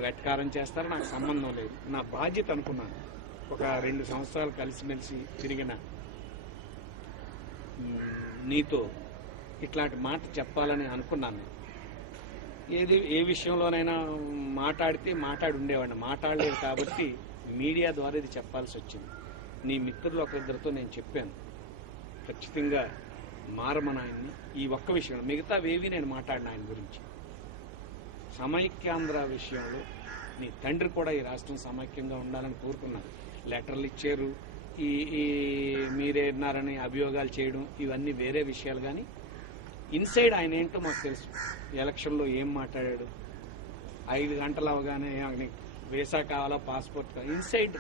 వెటకారం చేస్తారా నాకు సంబంధం లేదు. నా బాధ్యత అనుకున్నాను. ఒక 2 సంవత్సరాలు కలిసిమెలిసి తిరిగిన నీతో ఇట్లాంటి మాట చెప్పాలని అనుకున్నాను. ఏ విషయంలోనైనా మాట్లాడితే మాట్లాడి ఉండేవాడిని. మాట్లాడలేదు కాబట్టి మీడియా ద్వారా ఇది చెప్పాల్సి వచ్చింది. నీ మిత్రులు ఒకరిద్దరితో నేను చెప్పాను, ఖచ్చితంగా మారమని ఆయన్ని. ఈ ఒక్క విషయంలో మిగతావేవి నేను మాట్లాడిన ఆయన గురించి. సమైక్యాంధ్ర విషయంలో నీ తండ్రి కూడా ఈ రాష్ట్రం సమైక్యంగా ఉండాలని కోరుకున్నాను. లెటర్లు ఇచ్చారు, ఈ మీరే ఉన్నారని అభియోగాలు చేయడం ఇవన్నీ వేరే విషయాలు. కానీ ఇన్సైడ్ ఆయన ఏంటో మాకు తెలుసు. ఎలక్షన్లో ఏం మాట్లాడాడు, 5 గంటలు అవగానే వీసా కావాలా పాస్పోర్ట్ కావాలా, ఇన్సైడ్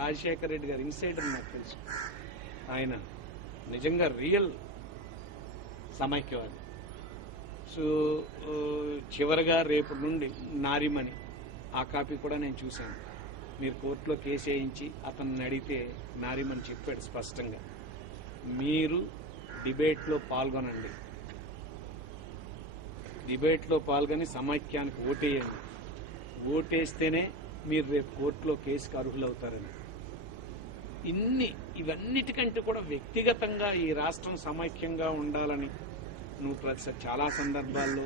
రాజశేఖర రెడ్డి గారు ఇన్సైడర్ నాకు తెలుసు. ఆయన నిజంగా రియల్ సమైక్యవాది. సో చివరిగా రేపు నుండి నారిమణి ఆ కాపీ కూడా నేను చూశాను. మీరు కోర్టులో కేసు వేయించి అతన్ని అడిగితే నారిమణి చెప్పాడు స్పష్టంగా, మీరు డిబేట్లో పాల్గొనండి, డిబేట్లో పాల్గొని సమైక్యానికి ఓటేయండి, ఓటేస్తేనే మీరు రేపు కోర్టులో కేసుకు అర్హులవుతారని. ఇవన్నిటికంటే కూడా వ్యక్తిగతంగా ఈ రాష్ట్రం సమైక్యంగా ఉండాలని నువ్వు చాలా సందర్భాల్లో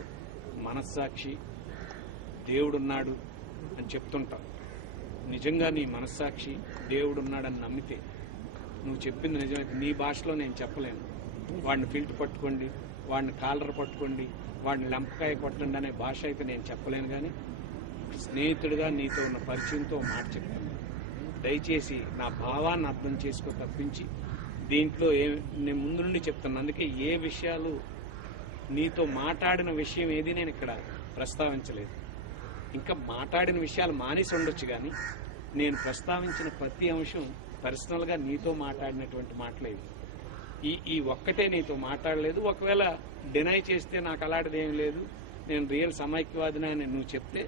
మనస్సాక్షి దేవుడున్నాడు అని చెప్తుంటావు. నిజంగా నీ మనస్సాక్షి దేవుడున్నాడని నమ్మితే నువ్వు చెప్పింది నిజమైతే నీ భాషలో నేను చెప్పలేను. వాడిని ఫిల్ట్ పట్టుకోండి, వాడిని కాలర్ పట్టుకోండి, వాడిని లెంపకాయ కొట్టండి అనే భాష అయితే నేను చెప్పలేను. కానీ స్నేహితుడిగా నీతో ఉన్న పరిచయంతో మాట చెప్తాను. దయచేసి నా భావాన్ని అర్థం చేసుకో తప్పించి దీంట్లో నేను ముందు నుండి చెప్తాను. అందుకే ఏ విషయాలు నీతో మాట్లాడిన విషయం ఏది నేను ఇక్కడ ప్రస్తావించలేదు. ఇంకా మాట్లాడిన విషయాలు మానేసి ఉండొచ్చు, కానీ నేను ప్రస్తావించిన ప్రతి అంశం పర్సనల్గా నీతో మాట్లాడినటువంటి మాటలేదు. ఈ ఒక్కటే నీతో మాట్లాడలేదు. ఒకవేళ డినై చేస్తే నాకు అలాంటిది ఏం లేదు, నేను రియల్ సమైక్యవాదిని అని నువ్వు చెప్తే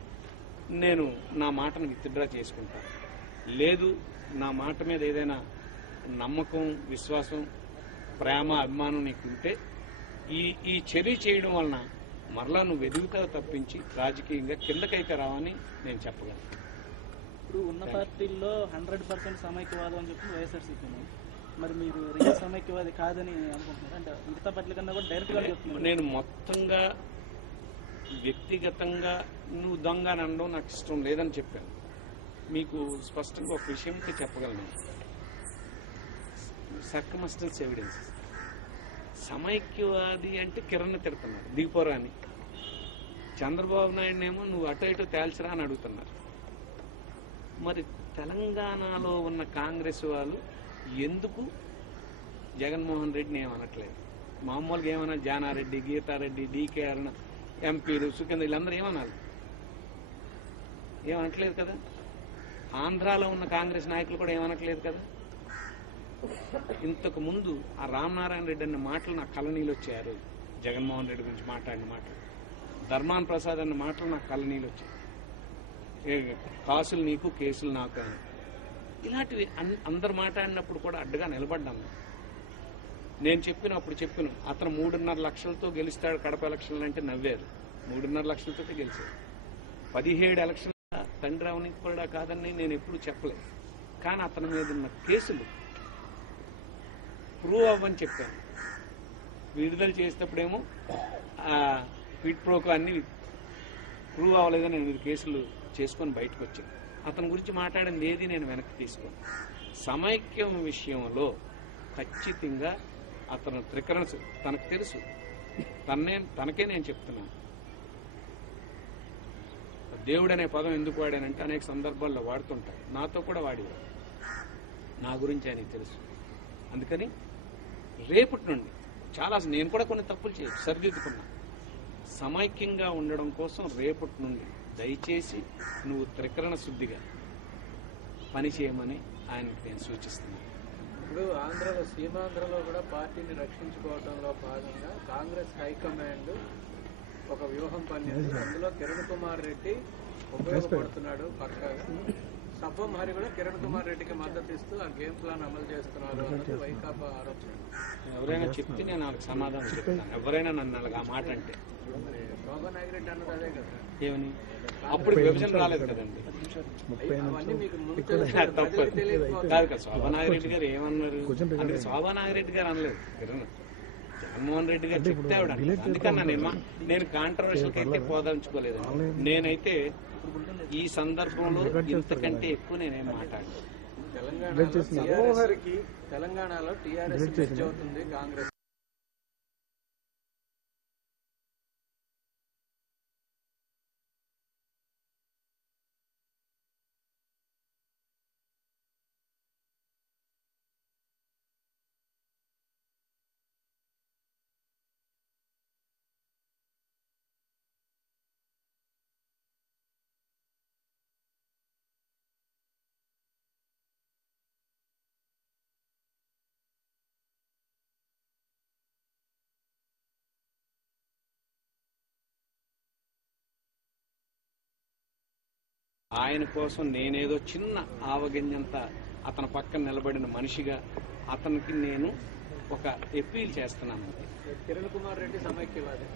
నేను నా మాటను విత్డ్రా చేసుకుంటాను. లేదు, నా మాట మీద ఏదైనా నమ్మకం, విశ్వాసం, ప్రేమ, అభిమానం నీకుంటే ఈ చర్య చేయడం వలన మరలా నువ్వు ఎదుగుతావు తప్పించి రాజకీయంగా కిందకైతే రావని నేను చెప్పగలను. ఇప్పుడు ఉన్న పార్టీల్లో 100% సమైక్యవాదం అని చెప్పి వైఎస్ఆర్సీపీ, మరి మీరు రియల్ సమైక్యవాది కాదని అనుకుంటున్నారు అంటే మిగతా పార్టీల కన్నా కూడా డైరెక్ట్గా చెప్తున్నారు. నేను మొత్తంగా వ్యక్తిగతంగా నువ్వు దొంగ అని అనడం నాకు ఇష్టం లేదని చెప్పాను. మీకు స్పష్టంగా ఒక విషయం చెప్పగలను. Circumstance evidence. సమైక్యవాది అంటే కిరణ్ తిడుతున్నారు, దిగిపోరా అని. చంద్రబాబు నాయుడునేమో నువ్వు అటో ఇటో తేల్చరా అని అడుగుతున్నారు. మరి తెలంగాణలో ఉన్న కాంగ్రెస్ వాళ్ళు ఎందుకు జగన్మోహన్ రెడ్డిని ఏమనట్లేదు? మామూలుగా ఏమన్నా జానారెడ్డి, గీతారెడ్డి, డీకే అరుణ, ఎంపీలు, సుఖేంద్ర, వీళ్ళందరూ ఏమన్నారు? ఏమనట్లేదు కదా. ఆంధ్రాలో ఉన్న కాంగ్రెస్ నాయకులు కూడా ఏమనట్లేదు కదా. ఇంతకు ముందు ఆ రామనారాయణ రెడ్డి అన్న మాటలు నాకు కళ్ళనీళ్ళు వచ్చారు. జగన్మోహన్ రెడ్డి గురించి మాట్లాడిన మాటలు, ధర్మాన్ ప్రసాద్ అన్న మాటలు నాకు కళ్ళనీళ్ళు వచ్చాయి. కాసులు నీకు, కేసులు నాకు అని ఇలాంటివి అందరు మాట్లాడినప్పుడు కూడా అడ్డుగా నిలబడ్డాము. నేను అప్పుడు చెప్పాను, అతను 3.5 లక్షలతో గెలుస్తాడు కడప ఎలక్షన్లు అంటే నవ్వారు. 3.5 లక్షలతో గెలిచాడు. 17 ఎలక్షన్ల తండ్రి అవని కూడా కాదని నేను ఎప్పుడు చెప్పలేదు. కానీ అతని మీద ఉన్న కేసులు ప్రూవ్ అవ్వని చెప్పాను. విడుదల చేసేటప్పుడేమో క్విడ్ ప్రోకో అన్ని ప్రూవ్ అవ్వలేదని 8 కేసులు చేసుకొని బయటకు వచ్చాను. అతని గురించి మాట్లాడింది ఏది నేను వెనక్కి తీసుకోను. సమైక్యం విషయంలో ఖచ్చితంగా అతను త్రికరణ తనకు తెలుసు. తనకే నేను చెప్తున్నాను. దేవుడు అనే పదం ఎందుకు వాడానంటే అనేక సందర్భాల్లో వాడుతుంటాడు. నాతో కూడా వాడేవాడు. నా గురించి ఆయనకు తెలుసు. అందుకని రేపటి నుండి నేను కూడా కొన్ని తప్పులు చేయొచ్చు, సరిదిద్దుకున్నా. సమైక్యంగా ఉండడం కోసం రేపటి నుండి దయచేసి నువ్వు త్రికరణ శుద్ధిగా పని చేయమని ఆయనకు నేను సూచిస్తున్నాను. ఇప్పుడు ఆంధ్రలో సీమాంధ్రలో కూడా పార్టీని రక్షించుకోవడంలో భాగంగా కాంగ్రెస్ హైకమాండ్ ఒక వ్యూహం పన్నింది. అందులో కిరణ్ కుమార్ రెడ్డి ఉపయోగపడుతున్నాడు పక్కాగా. సబ్బం హరి కూడా కిరణ్ కుమార్ రెడ్డికి మద్దతు ఇస్తూ ఆ గేమ్ ప్లాన్ అమలు చేస్తున్నారు అన్నది వైకాపా ఆరోపణ. ఎవరైనా చెప్తే నేను వాళ్ళకి సమాధానం చెప్తాను. ఎవరైనా నన్ను అలాగా ఆ మాట అంటే మరి శోభా నాగిరెడ్డి అన్నది అదే కదా. ఏమని అప్పుడు విభజన రాలేదు కదండి. అవన్నీ మీకు ముందు తప్పదు కాదు కదా. శోభానాగిరెడ్డి గారు ఏమన్నారు అంటే శోభానాగిరెడ్డి గారు అనలేదు. జగన్మోహన్ రెడ్డి గారు చెప్తే ఆవిడ అనలేదు. అందుకన్నా నేను కాంట్రవర్షియల్కి అయితే పోదలుచుకోలేదు. నేనైతే ఈ సందర్భంలో ఇంతకంటే ఎక్కువ నేనేం మాట్లాడలేదు. తెలంగాణలో టీఆర్ఎస్ మెర్జ్ అవుతుంది కాంగ్రెస్. ఆయన కోసం నేనేదో చిన్న ఆవగింజంత అతని పక్కన నిలబడిన మనిషిగా అతనికి నేను ఒక అప్పీల్ చేస్తున్నాను. కిరణ్ కుమార్ రెడ్డి సమైక్యవాది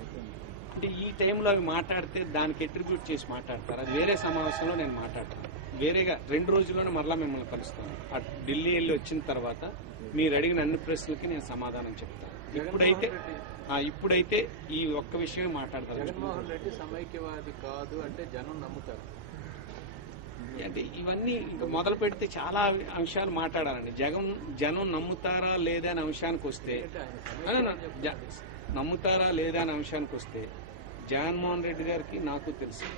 అంటే ఈ టైంలో అవి మాట్లాడితే దానికి అట్రిబ్యూట్ చేసి మాట్లాడతారు. అది వేరే సమావేశంలో నేను మాట్లాడతాను. వేరేగా 2 రోజుల్లోనే మరలా మిమ్మల్ని కలుస్తాను. ఢిల్లీ వెళ్ళి వచ్చిన తర్వాత మీరు అడిగిన అన్ని ప్రశ్నలకి నేను సమాధానం చెప్తాను. ఇప్పుడైతే ఈ ఒక్క విషయం మాట్లాడతాను. జగన్మోహన్ రెడ్డి సమైక్యవాది కాదు అంటే జనం నమ్ముతారు. అంటే ఇవన్నీ ఇంకా మొదలు పెడితే చాలా అంశాలు మాట్లాడాలండి. జనం నమ్ముతారా లేదా అనే అంశానికి వస్తే జగన్మోహన్ రెడ్డి గారికి నాకు తెలుసు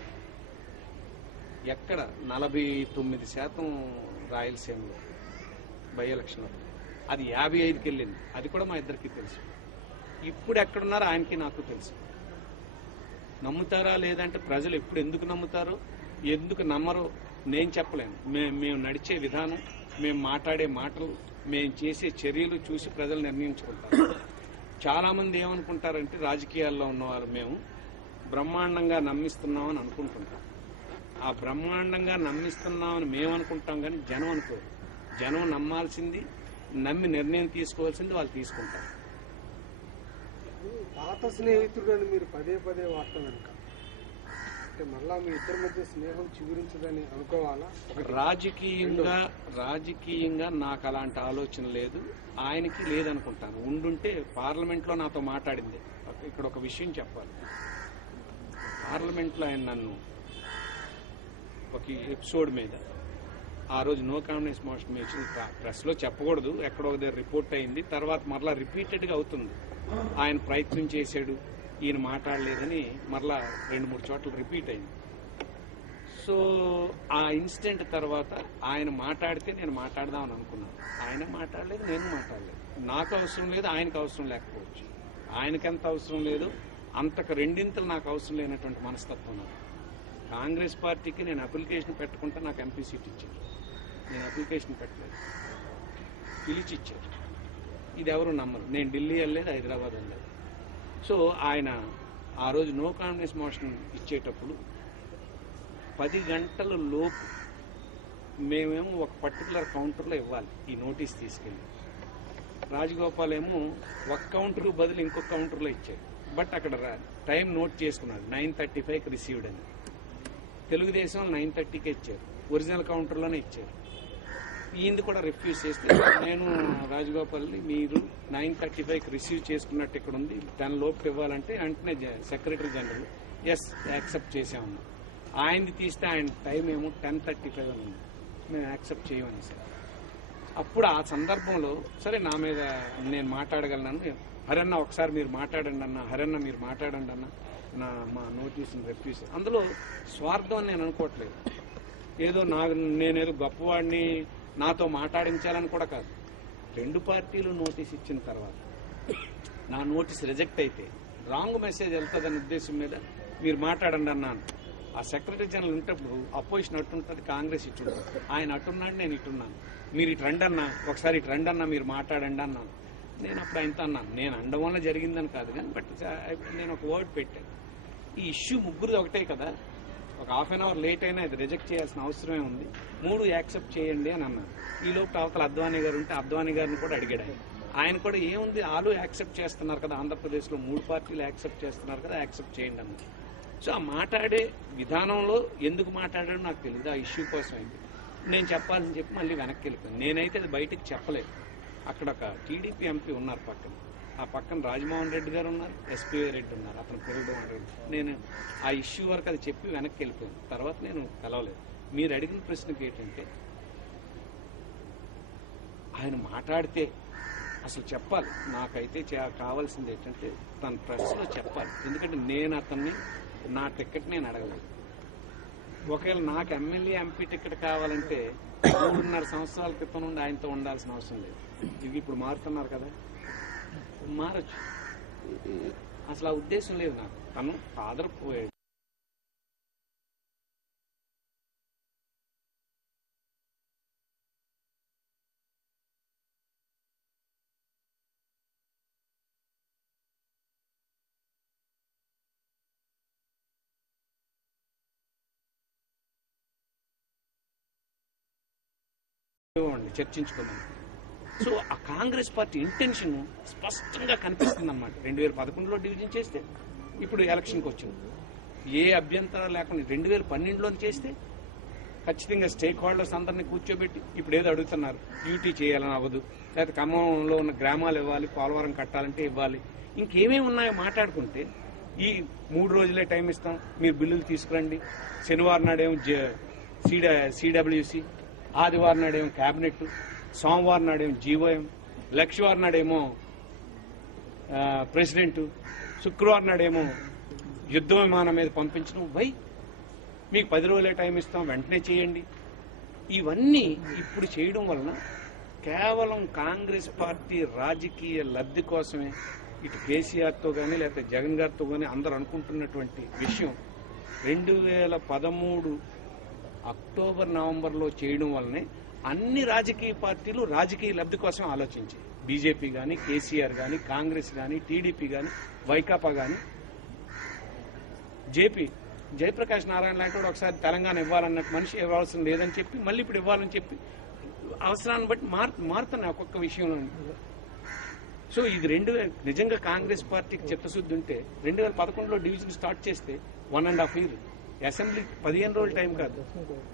ఎక్కడ 49% రాయలసీమలో బై ఎలక్షన్ అది 55కి వెళ్ళింది. అది కూడా మా ఇద్దరికి తెలుసు. ఇప్పుడు ఎక్కడున్నారో ఆయనకి నాకు తెలుసు. నమ్ముతారా లేదంటే ప్రజలు ఎప్పుడు ఎందుకు నమ్ముతారో ఎందుకు నమ్మరో నేను చెప్పలేను. మేము నడిచే విధానం, మేము మాట్లాడే మాటలు, మేము చేసే చర్యలు చూసి ప్రజలు నిర్ణయించుకుంటారు. చాలా మంది ఏమనుకుంటారంటే రాజకీయాల్లో ఉన్నవారు మేము బ్రహ్మాండంగా నమ్మిస్తున్నామని అనుకుంటుంటాం. ఆ బ్రహ్మాండంగా నమ్మిస్తున్నామని మేము అనుకుంటాం కానీ జనం అనుకోరు. జనం నమ్మాల్సింది, నమ్మి నిర్ణయం తీసుకోవాల్సింది వాళ్ళు తీసుకుంటారు. పాత స్నేహితుడు అని మీరు పదే పదే వాడటం వెనుక అంటే మళ్ళా మీ ఇద్దరి మధ్య స్నేహం చిగురించదని అనుకోవాలా? రాజకీయంగా నాకు అలాంటి ఆలోచన లేదు, ఆయనకి లేదనుకుంటాను. ఉండుంటే పార్లమెంట్లో నాతో మాట్లాడింది. ఇక్కడ ఒక విషయం చెప్పాలి. పార్లమెంట్లో ఆయన నన్ను ఒక ఎపిసోడ్ మీద ఆ రోజు నో కాన్ఫిడెన్స్ మోషన్ ఇచ్చిన ప్రెస్లో చెప్పకూడదు, ఎక్కడో దగ్గర రిపోర్ట్ అయింది. తర్వాత మరలా రిపీటెడ్గా అవుతుంది. ఆయన ప్రయత్నం చేశాడు, ఈయన మాట్లాడలేదని మరలా 2-3 చోట్ల రిపీట్ అయింది. సో ఆ ఇన్సిడెంట్ తర్వాత ఆయన మాట్లాడితే నేను మాట్లాడదామని అనుకున్నాను. ఆయన మాట్లాడలేదు, నేను మాట్లాడలేదు. నాకు అవసరం లేదు, ఆయనకు అవసరం లేకపోవచ్చు. ఆయనకెంత అవసరం లేదు అంతకు 2 నాకు అవసరం లేనటువంటి మనస్తత్వం నాకు. కాంగ్రెస్ పార్టీకి నేను అప్లికేషన్ పెట్టుకుంటే నాకు ఎంపీ సీట్ ఇచ్చారు. నేను అప్లికేషన్ పెట్టలేదు, పిలిచి ఇచ్చారు. ఇది ఎవరు నమ్మరు. నేను ఢిల్లీ వెళ్ళలేదు, హైదరాబాద్ వెళ్ళలేదు. సో ఆయన ఆ రోజు నో కాన్ఫిడెన్స్ మోషన్ ఇచ్చేటప్పుడు 10 గంటల లోపు మేమేమో ఒక పర్టికులర్ కౌంటర్లో ఇవ్వాలి ఈ నోటీస్ తీసుకెళ్ళి. రాజగోపాల్ ఏమో ఒక కౌంటర్ బదులు ఇంకొక కౌంటర్లో ఇచ్చారు. బట్ అక్కడ టైం నోట్ చేసుకున్నాడు, 9:35కి రిసీవ్డ్ అని. తెలుగుదేశం 9:30కే ఇచ్చారు, ఒరిజినల్ కౌంటర్లోనే ఇచ్చారు. ఈయనది కూడా రిఫ్యూజ్ చేస్తే నేను రాజగోపాల్ని మీరు 9:35కి రిసీవ్ చేసుకున్నట్టు ఇక్కడ ఉంది, 10 లోపు ఇవ్వాలంటే వెంటనే సెక్రటరీ జనరల్ ఎస్ యాక్సెప్ట్ చేసామన్నా. ఆయనది తీస్తే ఆయన టైం ఏమో 10:35 అని ఉంది. మేము యాక్సెప్ట్ చేయమని సార్. అప్పుడు ఆ సందర్భంలో సరే నా మీద నేను మాట్లాడగలను, హరన్న ఒకసారి మీరు మాట్లాడండి అన్న, హరన్న మీరు మాట్లాడండి అన్న, మా నోటీసుని రిఫ్యూజ్. అందులో స్వార్థం అని నేను అనుకోవట్లేదు. ఏదో నేనేదో గొప్పవాడిని నాతో మాట్లాడించాలని కూడా కాదు. 2 పార్టీలు నోటీస్ ఇచ్చిన తర్వాత నా నోటీస్ రిజెక్ట్ అయితే రాంగ్ మెసేజ్ వెళ్తుందనే ఉద్దేశం మీద మీరు మాట్లాడండి అన్నాను. ఆ సెక్రటరీ జనరల్ ఉంటప్పుడు అపోజిషన్ అట్టుంటుంది, కాంగ్రెస్ ఇట్టుంటుంది. ఆయన అట్టున్నాడు, నేను ఇట్టున్నాను. మీరు ఇటు రండి అన్నా, ఒకసారి ఇటు రండి అన్నా, మీరు మాట్లాడండి అన్నాను. నేను అప్పుడు ఆయనతో అన్నాను, నేను అండం వల్ల జరిగిందని కాదు కానీ బట్ నేను ఒక వర్డ్ పెట్టాను, ఈ ఇష్యూ ముగ్గురు ఒకటే కదా, ఒక హాఫ్ అన్ అవర్ లేట్ అయినా ఇది రిజెక్ట్ చేయాల్సిన అవసరమే ఉంది, 3 యాక్సెప్ట్ చేయండి అని అన్నాను. ఈ లోపు అవతల అద్వానీ గారు ఉంటే అద్వానీ గారిని కూడా అడిగాడు. ఆయన కూడా ఏముంది, ఆలు యాక్సెప్ట్ చేస్తున్నారు కదా, ఆంధ్రప్రదేశ్లో 3 పార్టీలు యాక్సెప్ట్ చేస్తున్నారు కదా, యాక్సెప్ట్ చేయండి అన్నారు. సో ఆ మాట్లాడే విధానంలో ఎందుకు మాట్లాడాడో నాకు తెలియదు, ఆ ఇష్యూ కోసం అయింది. నేను చెప్పాలని చెప్పి మళ్ళీ వెనక్కి వెళ్ళిపోయాను. నేనైతే అది బయటకు చెప్పలేదు. అక్కడ ఒక టీడీపీ ఎంపీ ఉన్నారు పక్కన, ఆ పక్కన రాజమోహన్ రెడ్డి గారు ఉన్నారు, ఎస్పీవై రెడ్డి ఉన్నారు, అతను పిల్లడం రెడ్డి. నేను ఆ ఇష్యూ వరకు అది చెప్పి వెనక్కి వెళ్ళిపోయాను. తర్వాత నేను కలవలేదు. మీరు అడిగిన ప్రశ్నకి ఏంటంటే, ఆయన మాట్లాడితే అసలు చెప్పాలి. నాకైతే కావాల్సింది ఏంటంటే తన ప్రెస్లో చెప్పాలి. ఎందుకంటే నేను అతన్ని నా టికెట్ నేను అడగలేదు. ఒకవేళ నాకు ఎమ్మెల్యే ఎంపీ టికెట్ కావాలంటే 3.5 సంవత్సరాల క్రితం నుండి ఆయనతో ఉండాల్సిన అవసరం లేదు. ఇవి ఇప్పుడు మారుతున్నారు కదా, మారచ్చు. అసలు ఆ ఉద్దేశం లేదు నాకు. తను ఫాదర్ పోయాడు. చర్చించుకున్నాం. సో ఆ కాంగ్రెస్ పార్టీ ఇంటెన్షన్ స్పష్టంగా కనిపిస్తుంది అన్నమాట. 2011లో డివిజన్ చేస్తే ఇప్పుడు ఎలక్షన్కి వచ్చింది. ఏ అభ్యంతరాలు లేకుండా 2012లో చేస్తే ఖచ్చితంగా స్టేక్ హోల్డర్స్ అందరినీ కూర్చోబెట్టి ఇప్పుడు ఏదో అడుగుతున్నారు, డ్యూటీ చేయాలని అవ్వదు, లేకపోతే ఖమ్మంలో ఉన్న గ్రామాలు ఇవ్వాలి, పోలవరం కట్టాలంటే ఇవ్వాలి, ఇంకేమేమి ఉన్నాయో మాట్లాడుకుంటే ఈ 3 రోజులే టైం ఇస్తాం, మీరు బిల్లులు తీసుకురండి. శనివారం నాడేమో సిడబ్ల్యూసి, ఆదివారం నాడేమో క్యాబినెట్, సోమవారం నాడేమో జీవోఎం, లక్షవారం నాడేమో ప్రెసిడెంట్, శుక్రవారం నాడేమో యుద్ధ విమానం మీద పంపించడం. మీకు 10 రోజులే టైం ఇస్తాం, వెంటనే చేయండి. ఇవన్నీ ఇప్పుడు చేయడం వలన కేవలం కాంగ్రెస్ పార్టీ రాజకీయ లబ్ధి కోసమే ఇటు కేసీఆర్తో కానీ లేకపోతే జగన్ గారితో కానీ అందరూ అనుకుంటున్నటువంటి విషయం 2013 అక్టోబర్ నవంబర్లో చేయడం వల్లనే అన్ని రాజకీయ పార్టీలు రాజకీయ లబ్ధి కోసం ఆలోచించాయి. బీజేపీ కానీ, కేసీఆర్ కానీ, కాంగ్రెస్ కానీ, టీడీపీ కానీ, వైకాపా కానీ. జయప్రకాష్ నారాయణ లాంటి వాడు ఒకసారి తెలంగాణ ఇవ్వాలన్నట్టు మనిషి ఇవ్వాల్సిన లేదని చెప్పి మళ్ళీ ఇప్పుడు ఇవ్వాలని చెప్పి అవసరాన్ని బట్టి మారుతున్నాయి ఒక్కొక్క విషయంలో. సో ఇది నిజంగా కాంగ్రెస్ పార్టీకి చిత్తశుద్ధి ఉంటే 2011లో డివిజన్ స్టార్ట్ చేస్తే 1.5 years, అసెంబ్లీ 15 రోజులు టైం కాదు,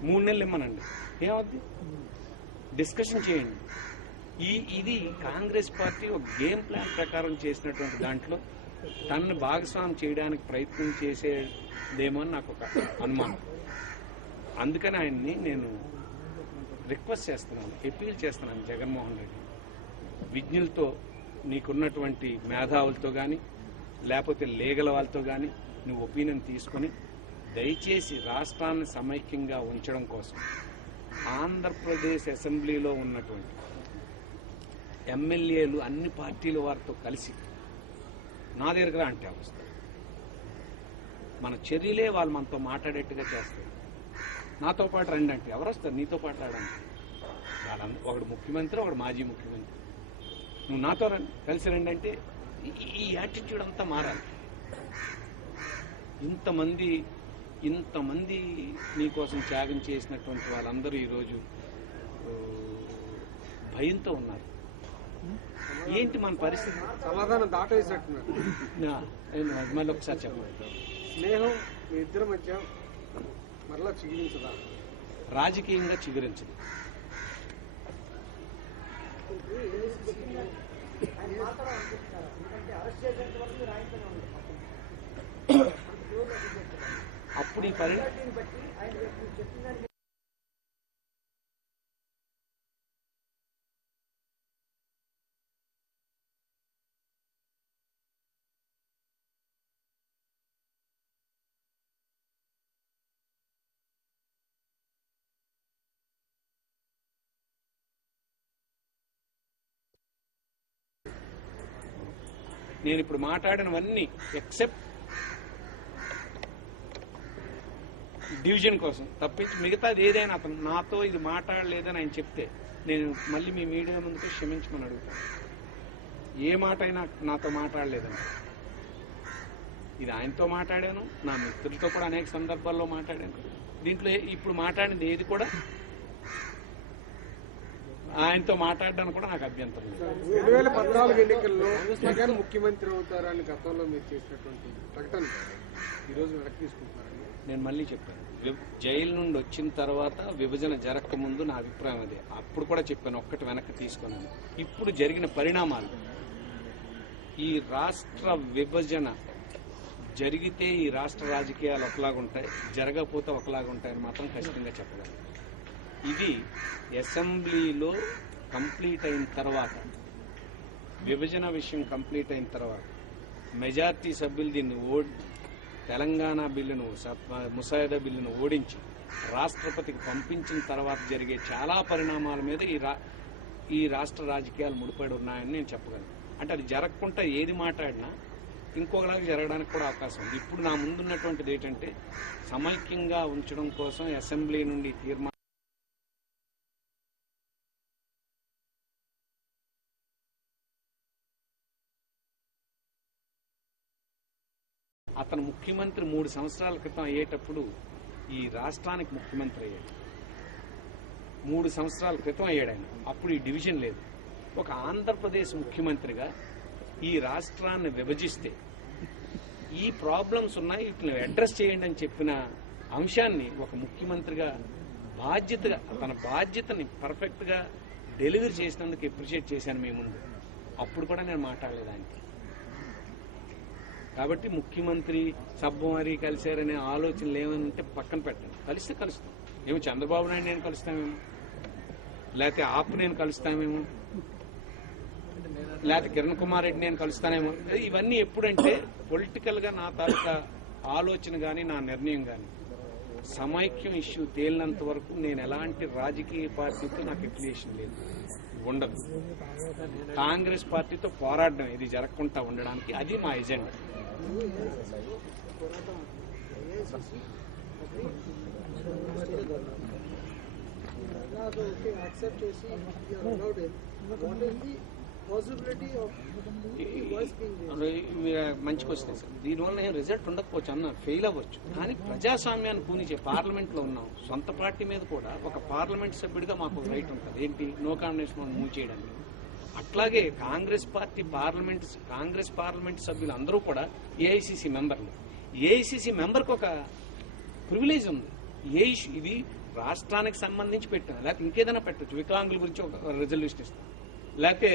3 నెలలు ఇమ్మనండి, ఏమవుద్ది? డిస్కషన్ చేయండి. ఇది కాంగ్రెస్ పార్టీ ఒక గేమ్ ప్లాన్ ప్రకారం చేసినటువంటి దాంట్లో తనను భాగస్వామ్యం చేయడానికి ప్రయత్నం చేసేదేమో అని నాకు ఒక అనుమానం. అందుకని ఆయన్ని నేను రిక్వెస్ట్ చేస్తున్నాను, అపీల్ చేస్తున్నాను, జగన్మోహన్ రెడ్డి విజ్ఞులతో, నీకున్నటువంటి మేధావులతో కానీ లేకపోతే లీగల్ వాళ్ళతో కానీ నువ్వు ఒపీనియన్ తీసుకొని దయచేసి రాష్ట్రాన్ని సమైక్యంగా ఉంచడం కోసం ఆంధ్రప్రదేశ్ అసెంబ్లీలో ఉన్నటువంటి ఎమ్మెల్యేలు అన్ని పార్టీల వారితో కలిసి నా దగ్గర అంటే వస్తారు. మన చర్యలే వాళ్ళు మనతో మాట్లాడేట్టుగా చేస్తారు. నాతో పాటు రండి అంటే ఎవరు వస్తారు? నీతో పాటు రావడానికి ఒకడు ముఖ్యమంత్రి, ఒకడు మాజీ ముఖ్యమంత్రి, నువ్వు నాతో రండి, కలిసి రండి అంటే ఈ యాటిట్యూడ్ అంతా మారాలి. ఇంతమంది నీకోసం త్యాగం చేసినటువంటి వాళ్ళందరూ ఈరోజు భయంతో ఉన్నారు. ఏంటి మన పరిస్థితి? సమాధానం దాటేసినట్టున్నారు. మళ్ళీ ఒకసారి చెప్పండి. స్నేహం మీ ఇద్దరి మధ్య మరలా చిగురించదా? రాజకీయంగా చిగురించదు. అప్పుడు ఈ నేను ఇప్పుడు మాట్లాడినవన్నీ ఎక్సెప్ట్ డివిజన్ కోసం తప్పించి మిగతాది ఏదైనా అతను నాతో ఇది మాట్లాడలేదని ఆయన చెప్తే నేను మళ్ళీ మీ మీడియా ముందుకు క్షమించమని అడుగుతాను. ఏ మాట అయినా నాతో మాట్లాడలేదండి. ఇది ఆయనతో మాట్లాడాను, నా మిత్రులతో కూడా అనేక సందర్భాల్లో మాట్లాడాను. దీంట్లో ఇప్పుడు మాట్లాడింది ఏది కూడా ఆయనతో మాట్లాడడానికి కూడా నాకు అభ్యంతరం లేదు. 2014 ఎన్నికల్లో జగన్ ముఖ్యమంత్రి అవుతారని గతంలో మీరు చేసినటువంటి ప్రకటన ఈరోజు వెనక్కి తీసుకుంటున్నారండి. నేను మళ్ళీ చెప్పాను, జైలు నుండి వచ్చిన తర్వాత విభజన జరగక ముందు నా అభిప్రాయం అదే. అప్పుడు కూడా చెప్పాను, ఒక్కటి వెనక్కి తీసుకున్నాను. ఇప్పుడు జరిగిన పరిణామాలు, ఈ రాష్ట్ర విభజన జరిగితే ఈ రాష్ట్ర రాజకీయాలు ఒకలాగుంటాయి, జరగకపోతే ఒకలాగుంటాయని మాత్రం ఖచ్చితంగా చెప్పగలను. ఇది అసెంబ్లీలో కంప్లీట్ అయిన తర్వాత, విభజన విషయం కంప్లీట్ అయిన తర్వాత మెజార్టీ సభ్యులు దీన్ని తెలంగాణ బిల్లును, ముసాయిదా బిల్లును ఓడించి రాష్ట్రపతికి పంపించిన తర్వాత జరిగే చాలా పరిణామాల మీద ఈ రాష్ట్ర రాజకీయాలు ముడిపడి ఉన్నాయని నేను చెప్పగలను. అంటే అది జరగకుండా ఏది మాట్లాడినా ఇంకొకలాగా జరగడానికి కూడా అవకాశం ఉంది. ఇప్పుడు నా ముందున్నటువంటిది ఏంటంటే సమైక్యంగా ఉంచడం కోసం అసెంబ్లీ నుండి తీర్మానం అతను ముఖ్యమంత్రి 3 సంవత్సరాల క్రితం అయ్యేటప్పుడు ఈ రాష్ట్రానికి ముఖ్యమంత్రి అయ్యాడు. 3 సంవత్సరాల క్రితం అయ్యాడు ఆయన. అప్పుడు ఈ డివిజన్ లేదు. ఒక ఆంధ్రప్రదేశ్ ముఖ్యమంత్రిగా ఈ రాష్ట్రాన్ని విభజిస్తే ఈ ప్రాబ్లమ్స్ ఉన్నాయి, వీటిని అడ్రస్ చేయండి అని చెప్పిన అంశాన్ని ఒక ముఖ్యమంత్రిగా బాధ్యతగా, తన బాధ్యతని పర్ఫెక్ట్ గా డెలివరీ చేసినందుకు అప్రిషియేట్ చేశాను మీ ముందు. అప్పుడు కూడా నేను మాట్లాడలేదు ఆయనకి. కాబట్టి ముఖ్యమంత్రి సబ్బుమారి కలిశారనే ఆలోచనలు ఏమైనా ఉంటే పక్కన పెట్టండి. కలిస్తే కలుస్తాం. ఏమో చంద్రబాబు నాయుడు నేను కలుస్తామేమో, లేకపోతే ఆపు నేను కలుస్తామేమో, లేకపోతే కిరణ్ కుమార్ రెడ్డి నేను కలుస్తానేమో. ఇవన్నీ ఎప్పుడంటే పొలిటికల్ గా నా తాలూకా ఆలోచన కానీ నా నిర్ణయం కానీ సమైక్యం ఇష్యూ తేలినంత వరకు నేను ఎలాంటి రాజకీయ పార్టీతో నాకు ఎఫిలియేషన్ లేదు, ఉండదు. కాంగ్రెస్ పార్టీతో పోరాడడం ఇది జరగకుండా ఉండడానికి, అది మా ఎజెండా. మంచి క్వశ్చన్ సార్. దీనివల్ల నేను రిజల్ట్ ఉండకపోవచ్చు అన్న, ఫెయిల్ అవ్వచ్చు. కానీ ప్రజాస్వామ్యాన్ని పూనిచే పార్లమెంట్ లో ఉన్నాం. సొంత పార్టీ మీద కూడా ఒక పార్లమెంట్ సభ్యుడిగా మాకు రైట్ ఉంటుంది. ఏంటి? నో కాంబినేషన్ మూవ్ చేయడానికి. అట్లాగే కాంగ్రెస్ పార్లమెంట్ సభ్యులు అందరూ కూడా ఏఐసిసి మెంబర్లు. ఏఐసిసి మెంబర్కి ఒక ప్రివిలేజ్ ఉంది. ఇది రాష్ట్రానికి సంబంధించి పెట్టాం, లేకపోతే ఇంకేదైనా పెట్టచ్చు. వికలాంగుల గురించి ఒక రెజల్యూషన్ ఇస్తాం, లేకపోతే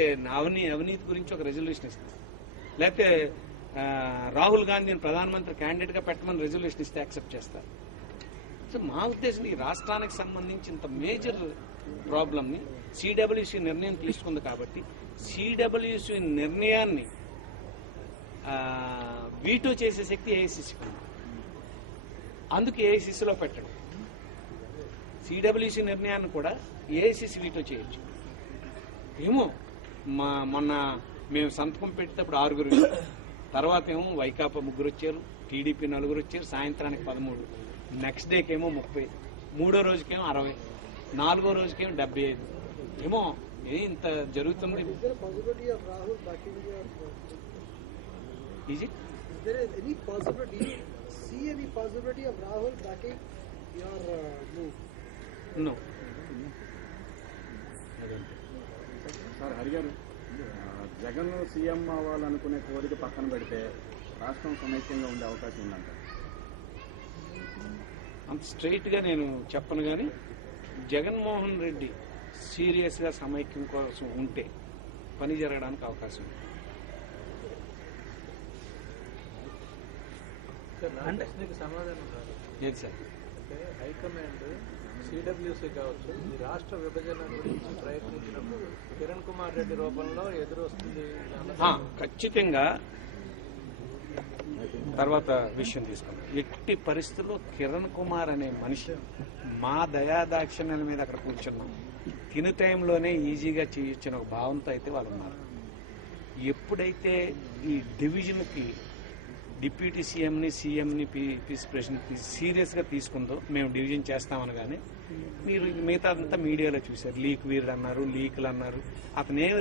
అవినీతి గురించి ఒక రెజల్యూషన్ ఇస్తాం, లేకపోతే రాహుల్ గాంధీని ప్రధానమంత్రి క్యాండిడేట్ గా పెట్టమని రెజల్యూషన్ ఇస్తే యాక్సెప్ట్ చేస్తారు. సో మా ఉద్దేశం ఈ రాష్ట్రానికి సంబంధించి ఇంత మేజర్ ప్రాబ్లమ్ ని సిడబ్ల్యూసీ నిర్ణయం తీసుకుంది కాబట్టి సిడబ్ల్యూసీ నిర్ణయాన్ని వీటో చేసే శక్తి ఏఐసిసికి ఉంది. అందుకు ఏఐసిసిలో పెట్టడం. సిడబ్ల్యూసీ నిర్ణయాన్ని కూడా ఏఐసిసి వీటో చేయొచ్చు. ఏమో మొన్న మేము సంతకం పెట్టేటప్పుడు 6 తర్వాత ఏమో వైకాపా 3 వచ్చారు, టీడీపీ 4 వచ్చారు, సాయంత్రానికి 13, నెక్స్ట్ డేకేమో 30, 3వ రోజుకేమో 60, 4వ రోజుకేమో 75. ఏమో ఇంత జరుగుతుంది. సార్ హరి గారు, జగన్ సీఎం అవ్వాలనుకునే కోరిక పక్కన పెడితే రాష్ట్రం సమైక్యంగా ఉండే అవకాశం ఉందంట. అంత స్ట్రైట్ గా నేను చెప్పను, కానీ జగన్మోహన్ రెడ్డి సీరియస్ గా సమైక్యం కోసం ఉంటే పని జరగడానికి అవకాశం ఉంది. సమాధానం రాదు. ఏది సార్? అంటే హైకమాండ్ సిడబ్ల్యూసీ కావచ్చు, ఈ రాష్ట్ర విభజన గురించి ప్రయత్నించినప్పుడు కిరణ్ కుమార్ రెడ్డి రూపంలో ఎదురొస్తుంది. ఖచ్చితంగా తర్వాత విషయం తీసుకున్నాం. ఎట్టి పరిస్థితుల్లో కిరణ్ కుమార్ అనే మనిషి మా దయాదాక్షిణ్యాల మీద అక్కడ కూర్చున్నాం. తిను టైంలోనే ఈజీగా చేయొచ్చిన ఒక భావంతో అయితే వాళ్ళు ఉన్నారు. ఎప్పుడైతే ఈ డివిజన్కి డిప్యూటీ సీఎంని పీస్ ప్రెసిడెంట్ సీరియస్గా తీసుకుందో మేము డివిజన్ చేస్తామనగానే మీరు మిగతా అంతా మీడియాలో చూశారు. లీక్ వీరుడు అన్నారు, లీకులు అన్నారు. అతను ఏం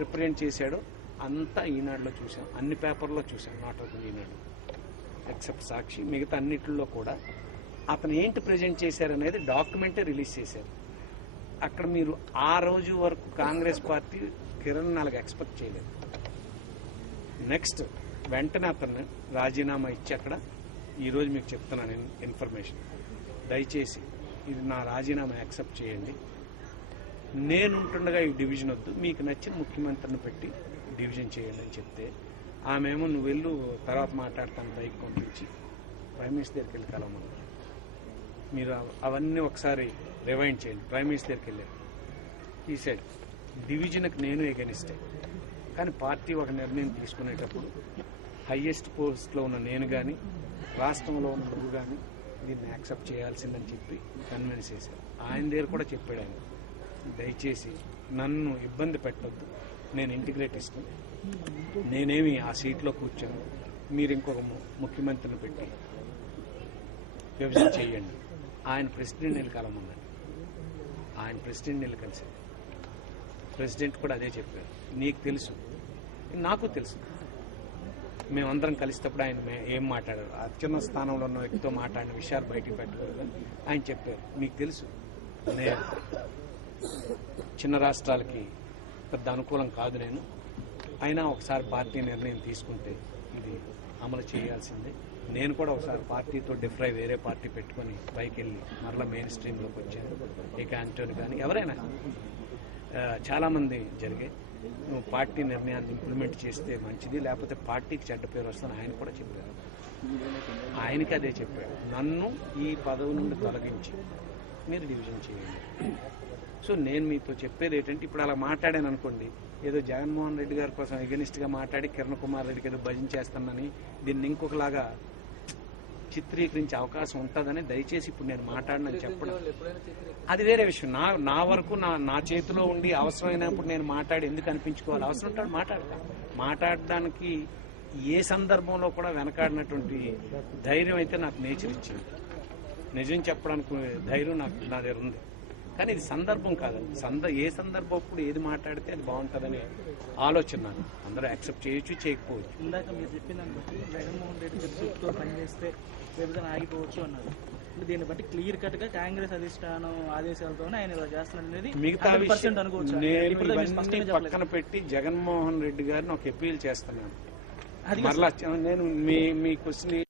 రిప్రజెంట్ చేశాడో అంతా ఈనాడులో చూసాం, అన్ని పేపర్లో చూసాం, నాట్ ఓన్లీ ఈనాడు ఎక్సెప్ట్ సాక్షి. మిగతా అన్నిటిలో కూడా అతను ఏంటి ప్రజెంట్ చేశారనేది డాక్యుమెంటే రిలీజ్ చేశారు. అక్కడ మీరు ఆ రోజు వరకు కాంగ్రెస్ పార్టీ కిరణ్ నాలుగు ఎక్స్పెక్ట్ చేయలేదు. నెక్స్ట్ వెంటనే అతను రాజీనామా ఇచ్చి అక్కడ ఈరోజు మీకు చెప్తున్నాను ఇన్ఫర్మేషన్, దయచేసి ఇది నా రాజీనామా యాక్సెప్ట్ చేయండి, నేనుంటుండగా ఈ డివిజన్ వద్దు, మీకు నచ్చిన ముఖ్యమంత్రిని పెట్టి డివిజన్ చేయండి అని చెప్తే ఆమెమో నువ్వు వెళ్ళు తర్వాత మాట్లాడతాను పైకి పంపించి ప్రైమ్ మినిస్టర్ దగ్గరికి వెళ్ళి కలవమన్నారు. మీరు అవన్నీ ఒకసారి రివైండ్ చేయండి. ప్రైమ్ మినిస్టర్ దగ్గరికి వెళ్ళారు, ఈ సైడ్ డివిజన్కి నేను ఎగనిస్టే, కానీ పార్టీ ఒక నిర్ణయం తీసుకునేటప్పుడు హయ్యెస్ట్ పోస్ట్లో ఉన్న నేను కానీ రాష్ట్రంలో ఉన్న నువ్వు కానీ దీన్ని యాక్సెప్ట్ చేయాల్సిందని చెప్పి కన్విన్స్ చేశారు. ఆయన దగ్గర కూడా చెప్పాడు ఆయన, దయచేసి నన్ను ఇబ్బంది పెట్టొద్దు, నేను ఇంటిగ్రేట్ ఇస్తాను, నేనేమి ఆ సీట్లో కూర్చొని మీరు ఇంకొక ముఖ్యమంత్రిని పెట్టి విభజన చేయండి. ఆయన ప్రెసిడెంట్ వెళ్ళి కలమన్నాడు. ఆయన ప్రెసిడెంట్ వెళ్ళి కలిశారు. ప్రెసిడెంట్ కూడా అదే చెప్పారు, నీకు తెలుసు నాకు తెలుసు, మేమందరం కలిసేటప్పుడు ఆయన ఏం మాట్లాడారు, అత్యున్నత స్థానంలో ఉన్న వ్యక్తితో మాట్లాడిన విషయాలు బయటికి పెట్టకూడదు ఆయన చెప్పారు. మీకు తెలుసు నేను చిన్న రాష్ట్రాలకి పెద్ద అనుకూలం కాదు, నేను అయినా ఒకసారి పార్టీ నిర్ణయం తీసుకుంటే ఇది అమలు చేయాల్సిందే. నేను కూడా ఒకసారి పార్టీతో డిఫరై వేరే పార్టీ పెట్టుకొని పైకి వెళ్ళి మరలా మెయిన్ స్ట్రీమ్లోకి వచ్చాను. ఇక ఆంటోని కానీ ఎవరైనా చాలామంది జరిగాయి. నువ్వు పార్టీ నిర్ణయాన్ని ఇంప్లిమెంట్ చేస్తే మంచిది, లేకపోతే పార్టీకి చెడ్డ పేరు వస్తుందని ఆయన కూడా చెప్పారు. ఆయనకి అదే చెప్పాడు, నన్ను ఈ పదవి నుండి తొలగించి మీరు డివిజన్ చేయండి. సో నేను మీతో చెప్పేది ఏంటంటే, ఇప్పుడు అలా మాట్లాడాను అనుకోండి, ఏదో జగన్మోహన్ రెడ్డి గారి కోసం ఎగనిస్ట్గా మాట్లాడి కిరణ్ కుమార్ రెడ్డికి ఏదో భజన చేస్తానని దీన్ని ఇంకొకలాగా చిత్రీకరించే అవకాశం ఉంటుందని దయచేసి ఇప్పుడు నేను మాట్లాడినని చెప్పడం అది వేరే విషయం. నా వరకు నా చేతిలో ఉండి అవసరమైనప్పుడు నేను మాట్లాడి ఎందుకు అనిపించుకోవాలి, అవసరం ఉంటాడు మాట్లాడడానికి ఏ సందర్భంలో కూడా వెనకాడినటువంటి ధైర్యం అయితే నాకు నేచర్ ఇచ్చింది. నిజం చెప్పడానికి ధైర్యం నా దగ్గర ఉంది, కానీ ఇది సందర్భం కాదండి. ఏ సందర్భం అప్పుడు ఏది మాట్లాడితే అది బాగుంటుందనే ఆలోచన నాకు. అందరూ యాక్సెప్ట్ చేయొచ్చు, చేయకపోవచ్చు. ఇందాక మీరు చెప్పిన జగన్మోహన్ రెడ్డి గారి చెప్తూ పనిచేస్తే విభజన ఆగిపోవచ్చు అన్నారు. దీన్ని బట్టి క్లియర్ కట్ గా కాంగ్రెస్ అధిష్టానం ఆదేశాలతోనే ఆయన ఇలా చేస్తున్నారు అనేది మిగతా విషయం నేను ఇవన్నీ పక్కన పెట్టి జగన్మోహన్ రెడ్డి గారిని ఒక అపీల్ చేస్తున్నాను. మరలా నేను మీ క్వశ్చన్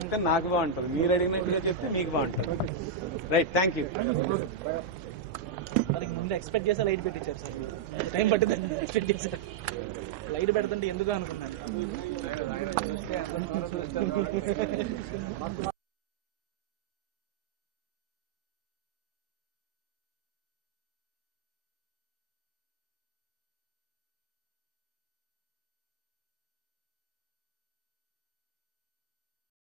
అంటే నాకు బాగుంటుంది, మీరు అడిగినట్టుగా చెప్తే మీకు బాగుంటుంది. Right, thank you. అది ముందు ఎక్స్పెక్ట్ చేస్తే లైట్ పెట్టించారు సార్, టైం పట్టిందని ఎక్స్పెక్ట్ చేశారు. లైట్ పెడుతుంటే ఎందుకు అనుకున్నాను.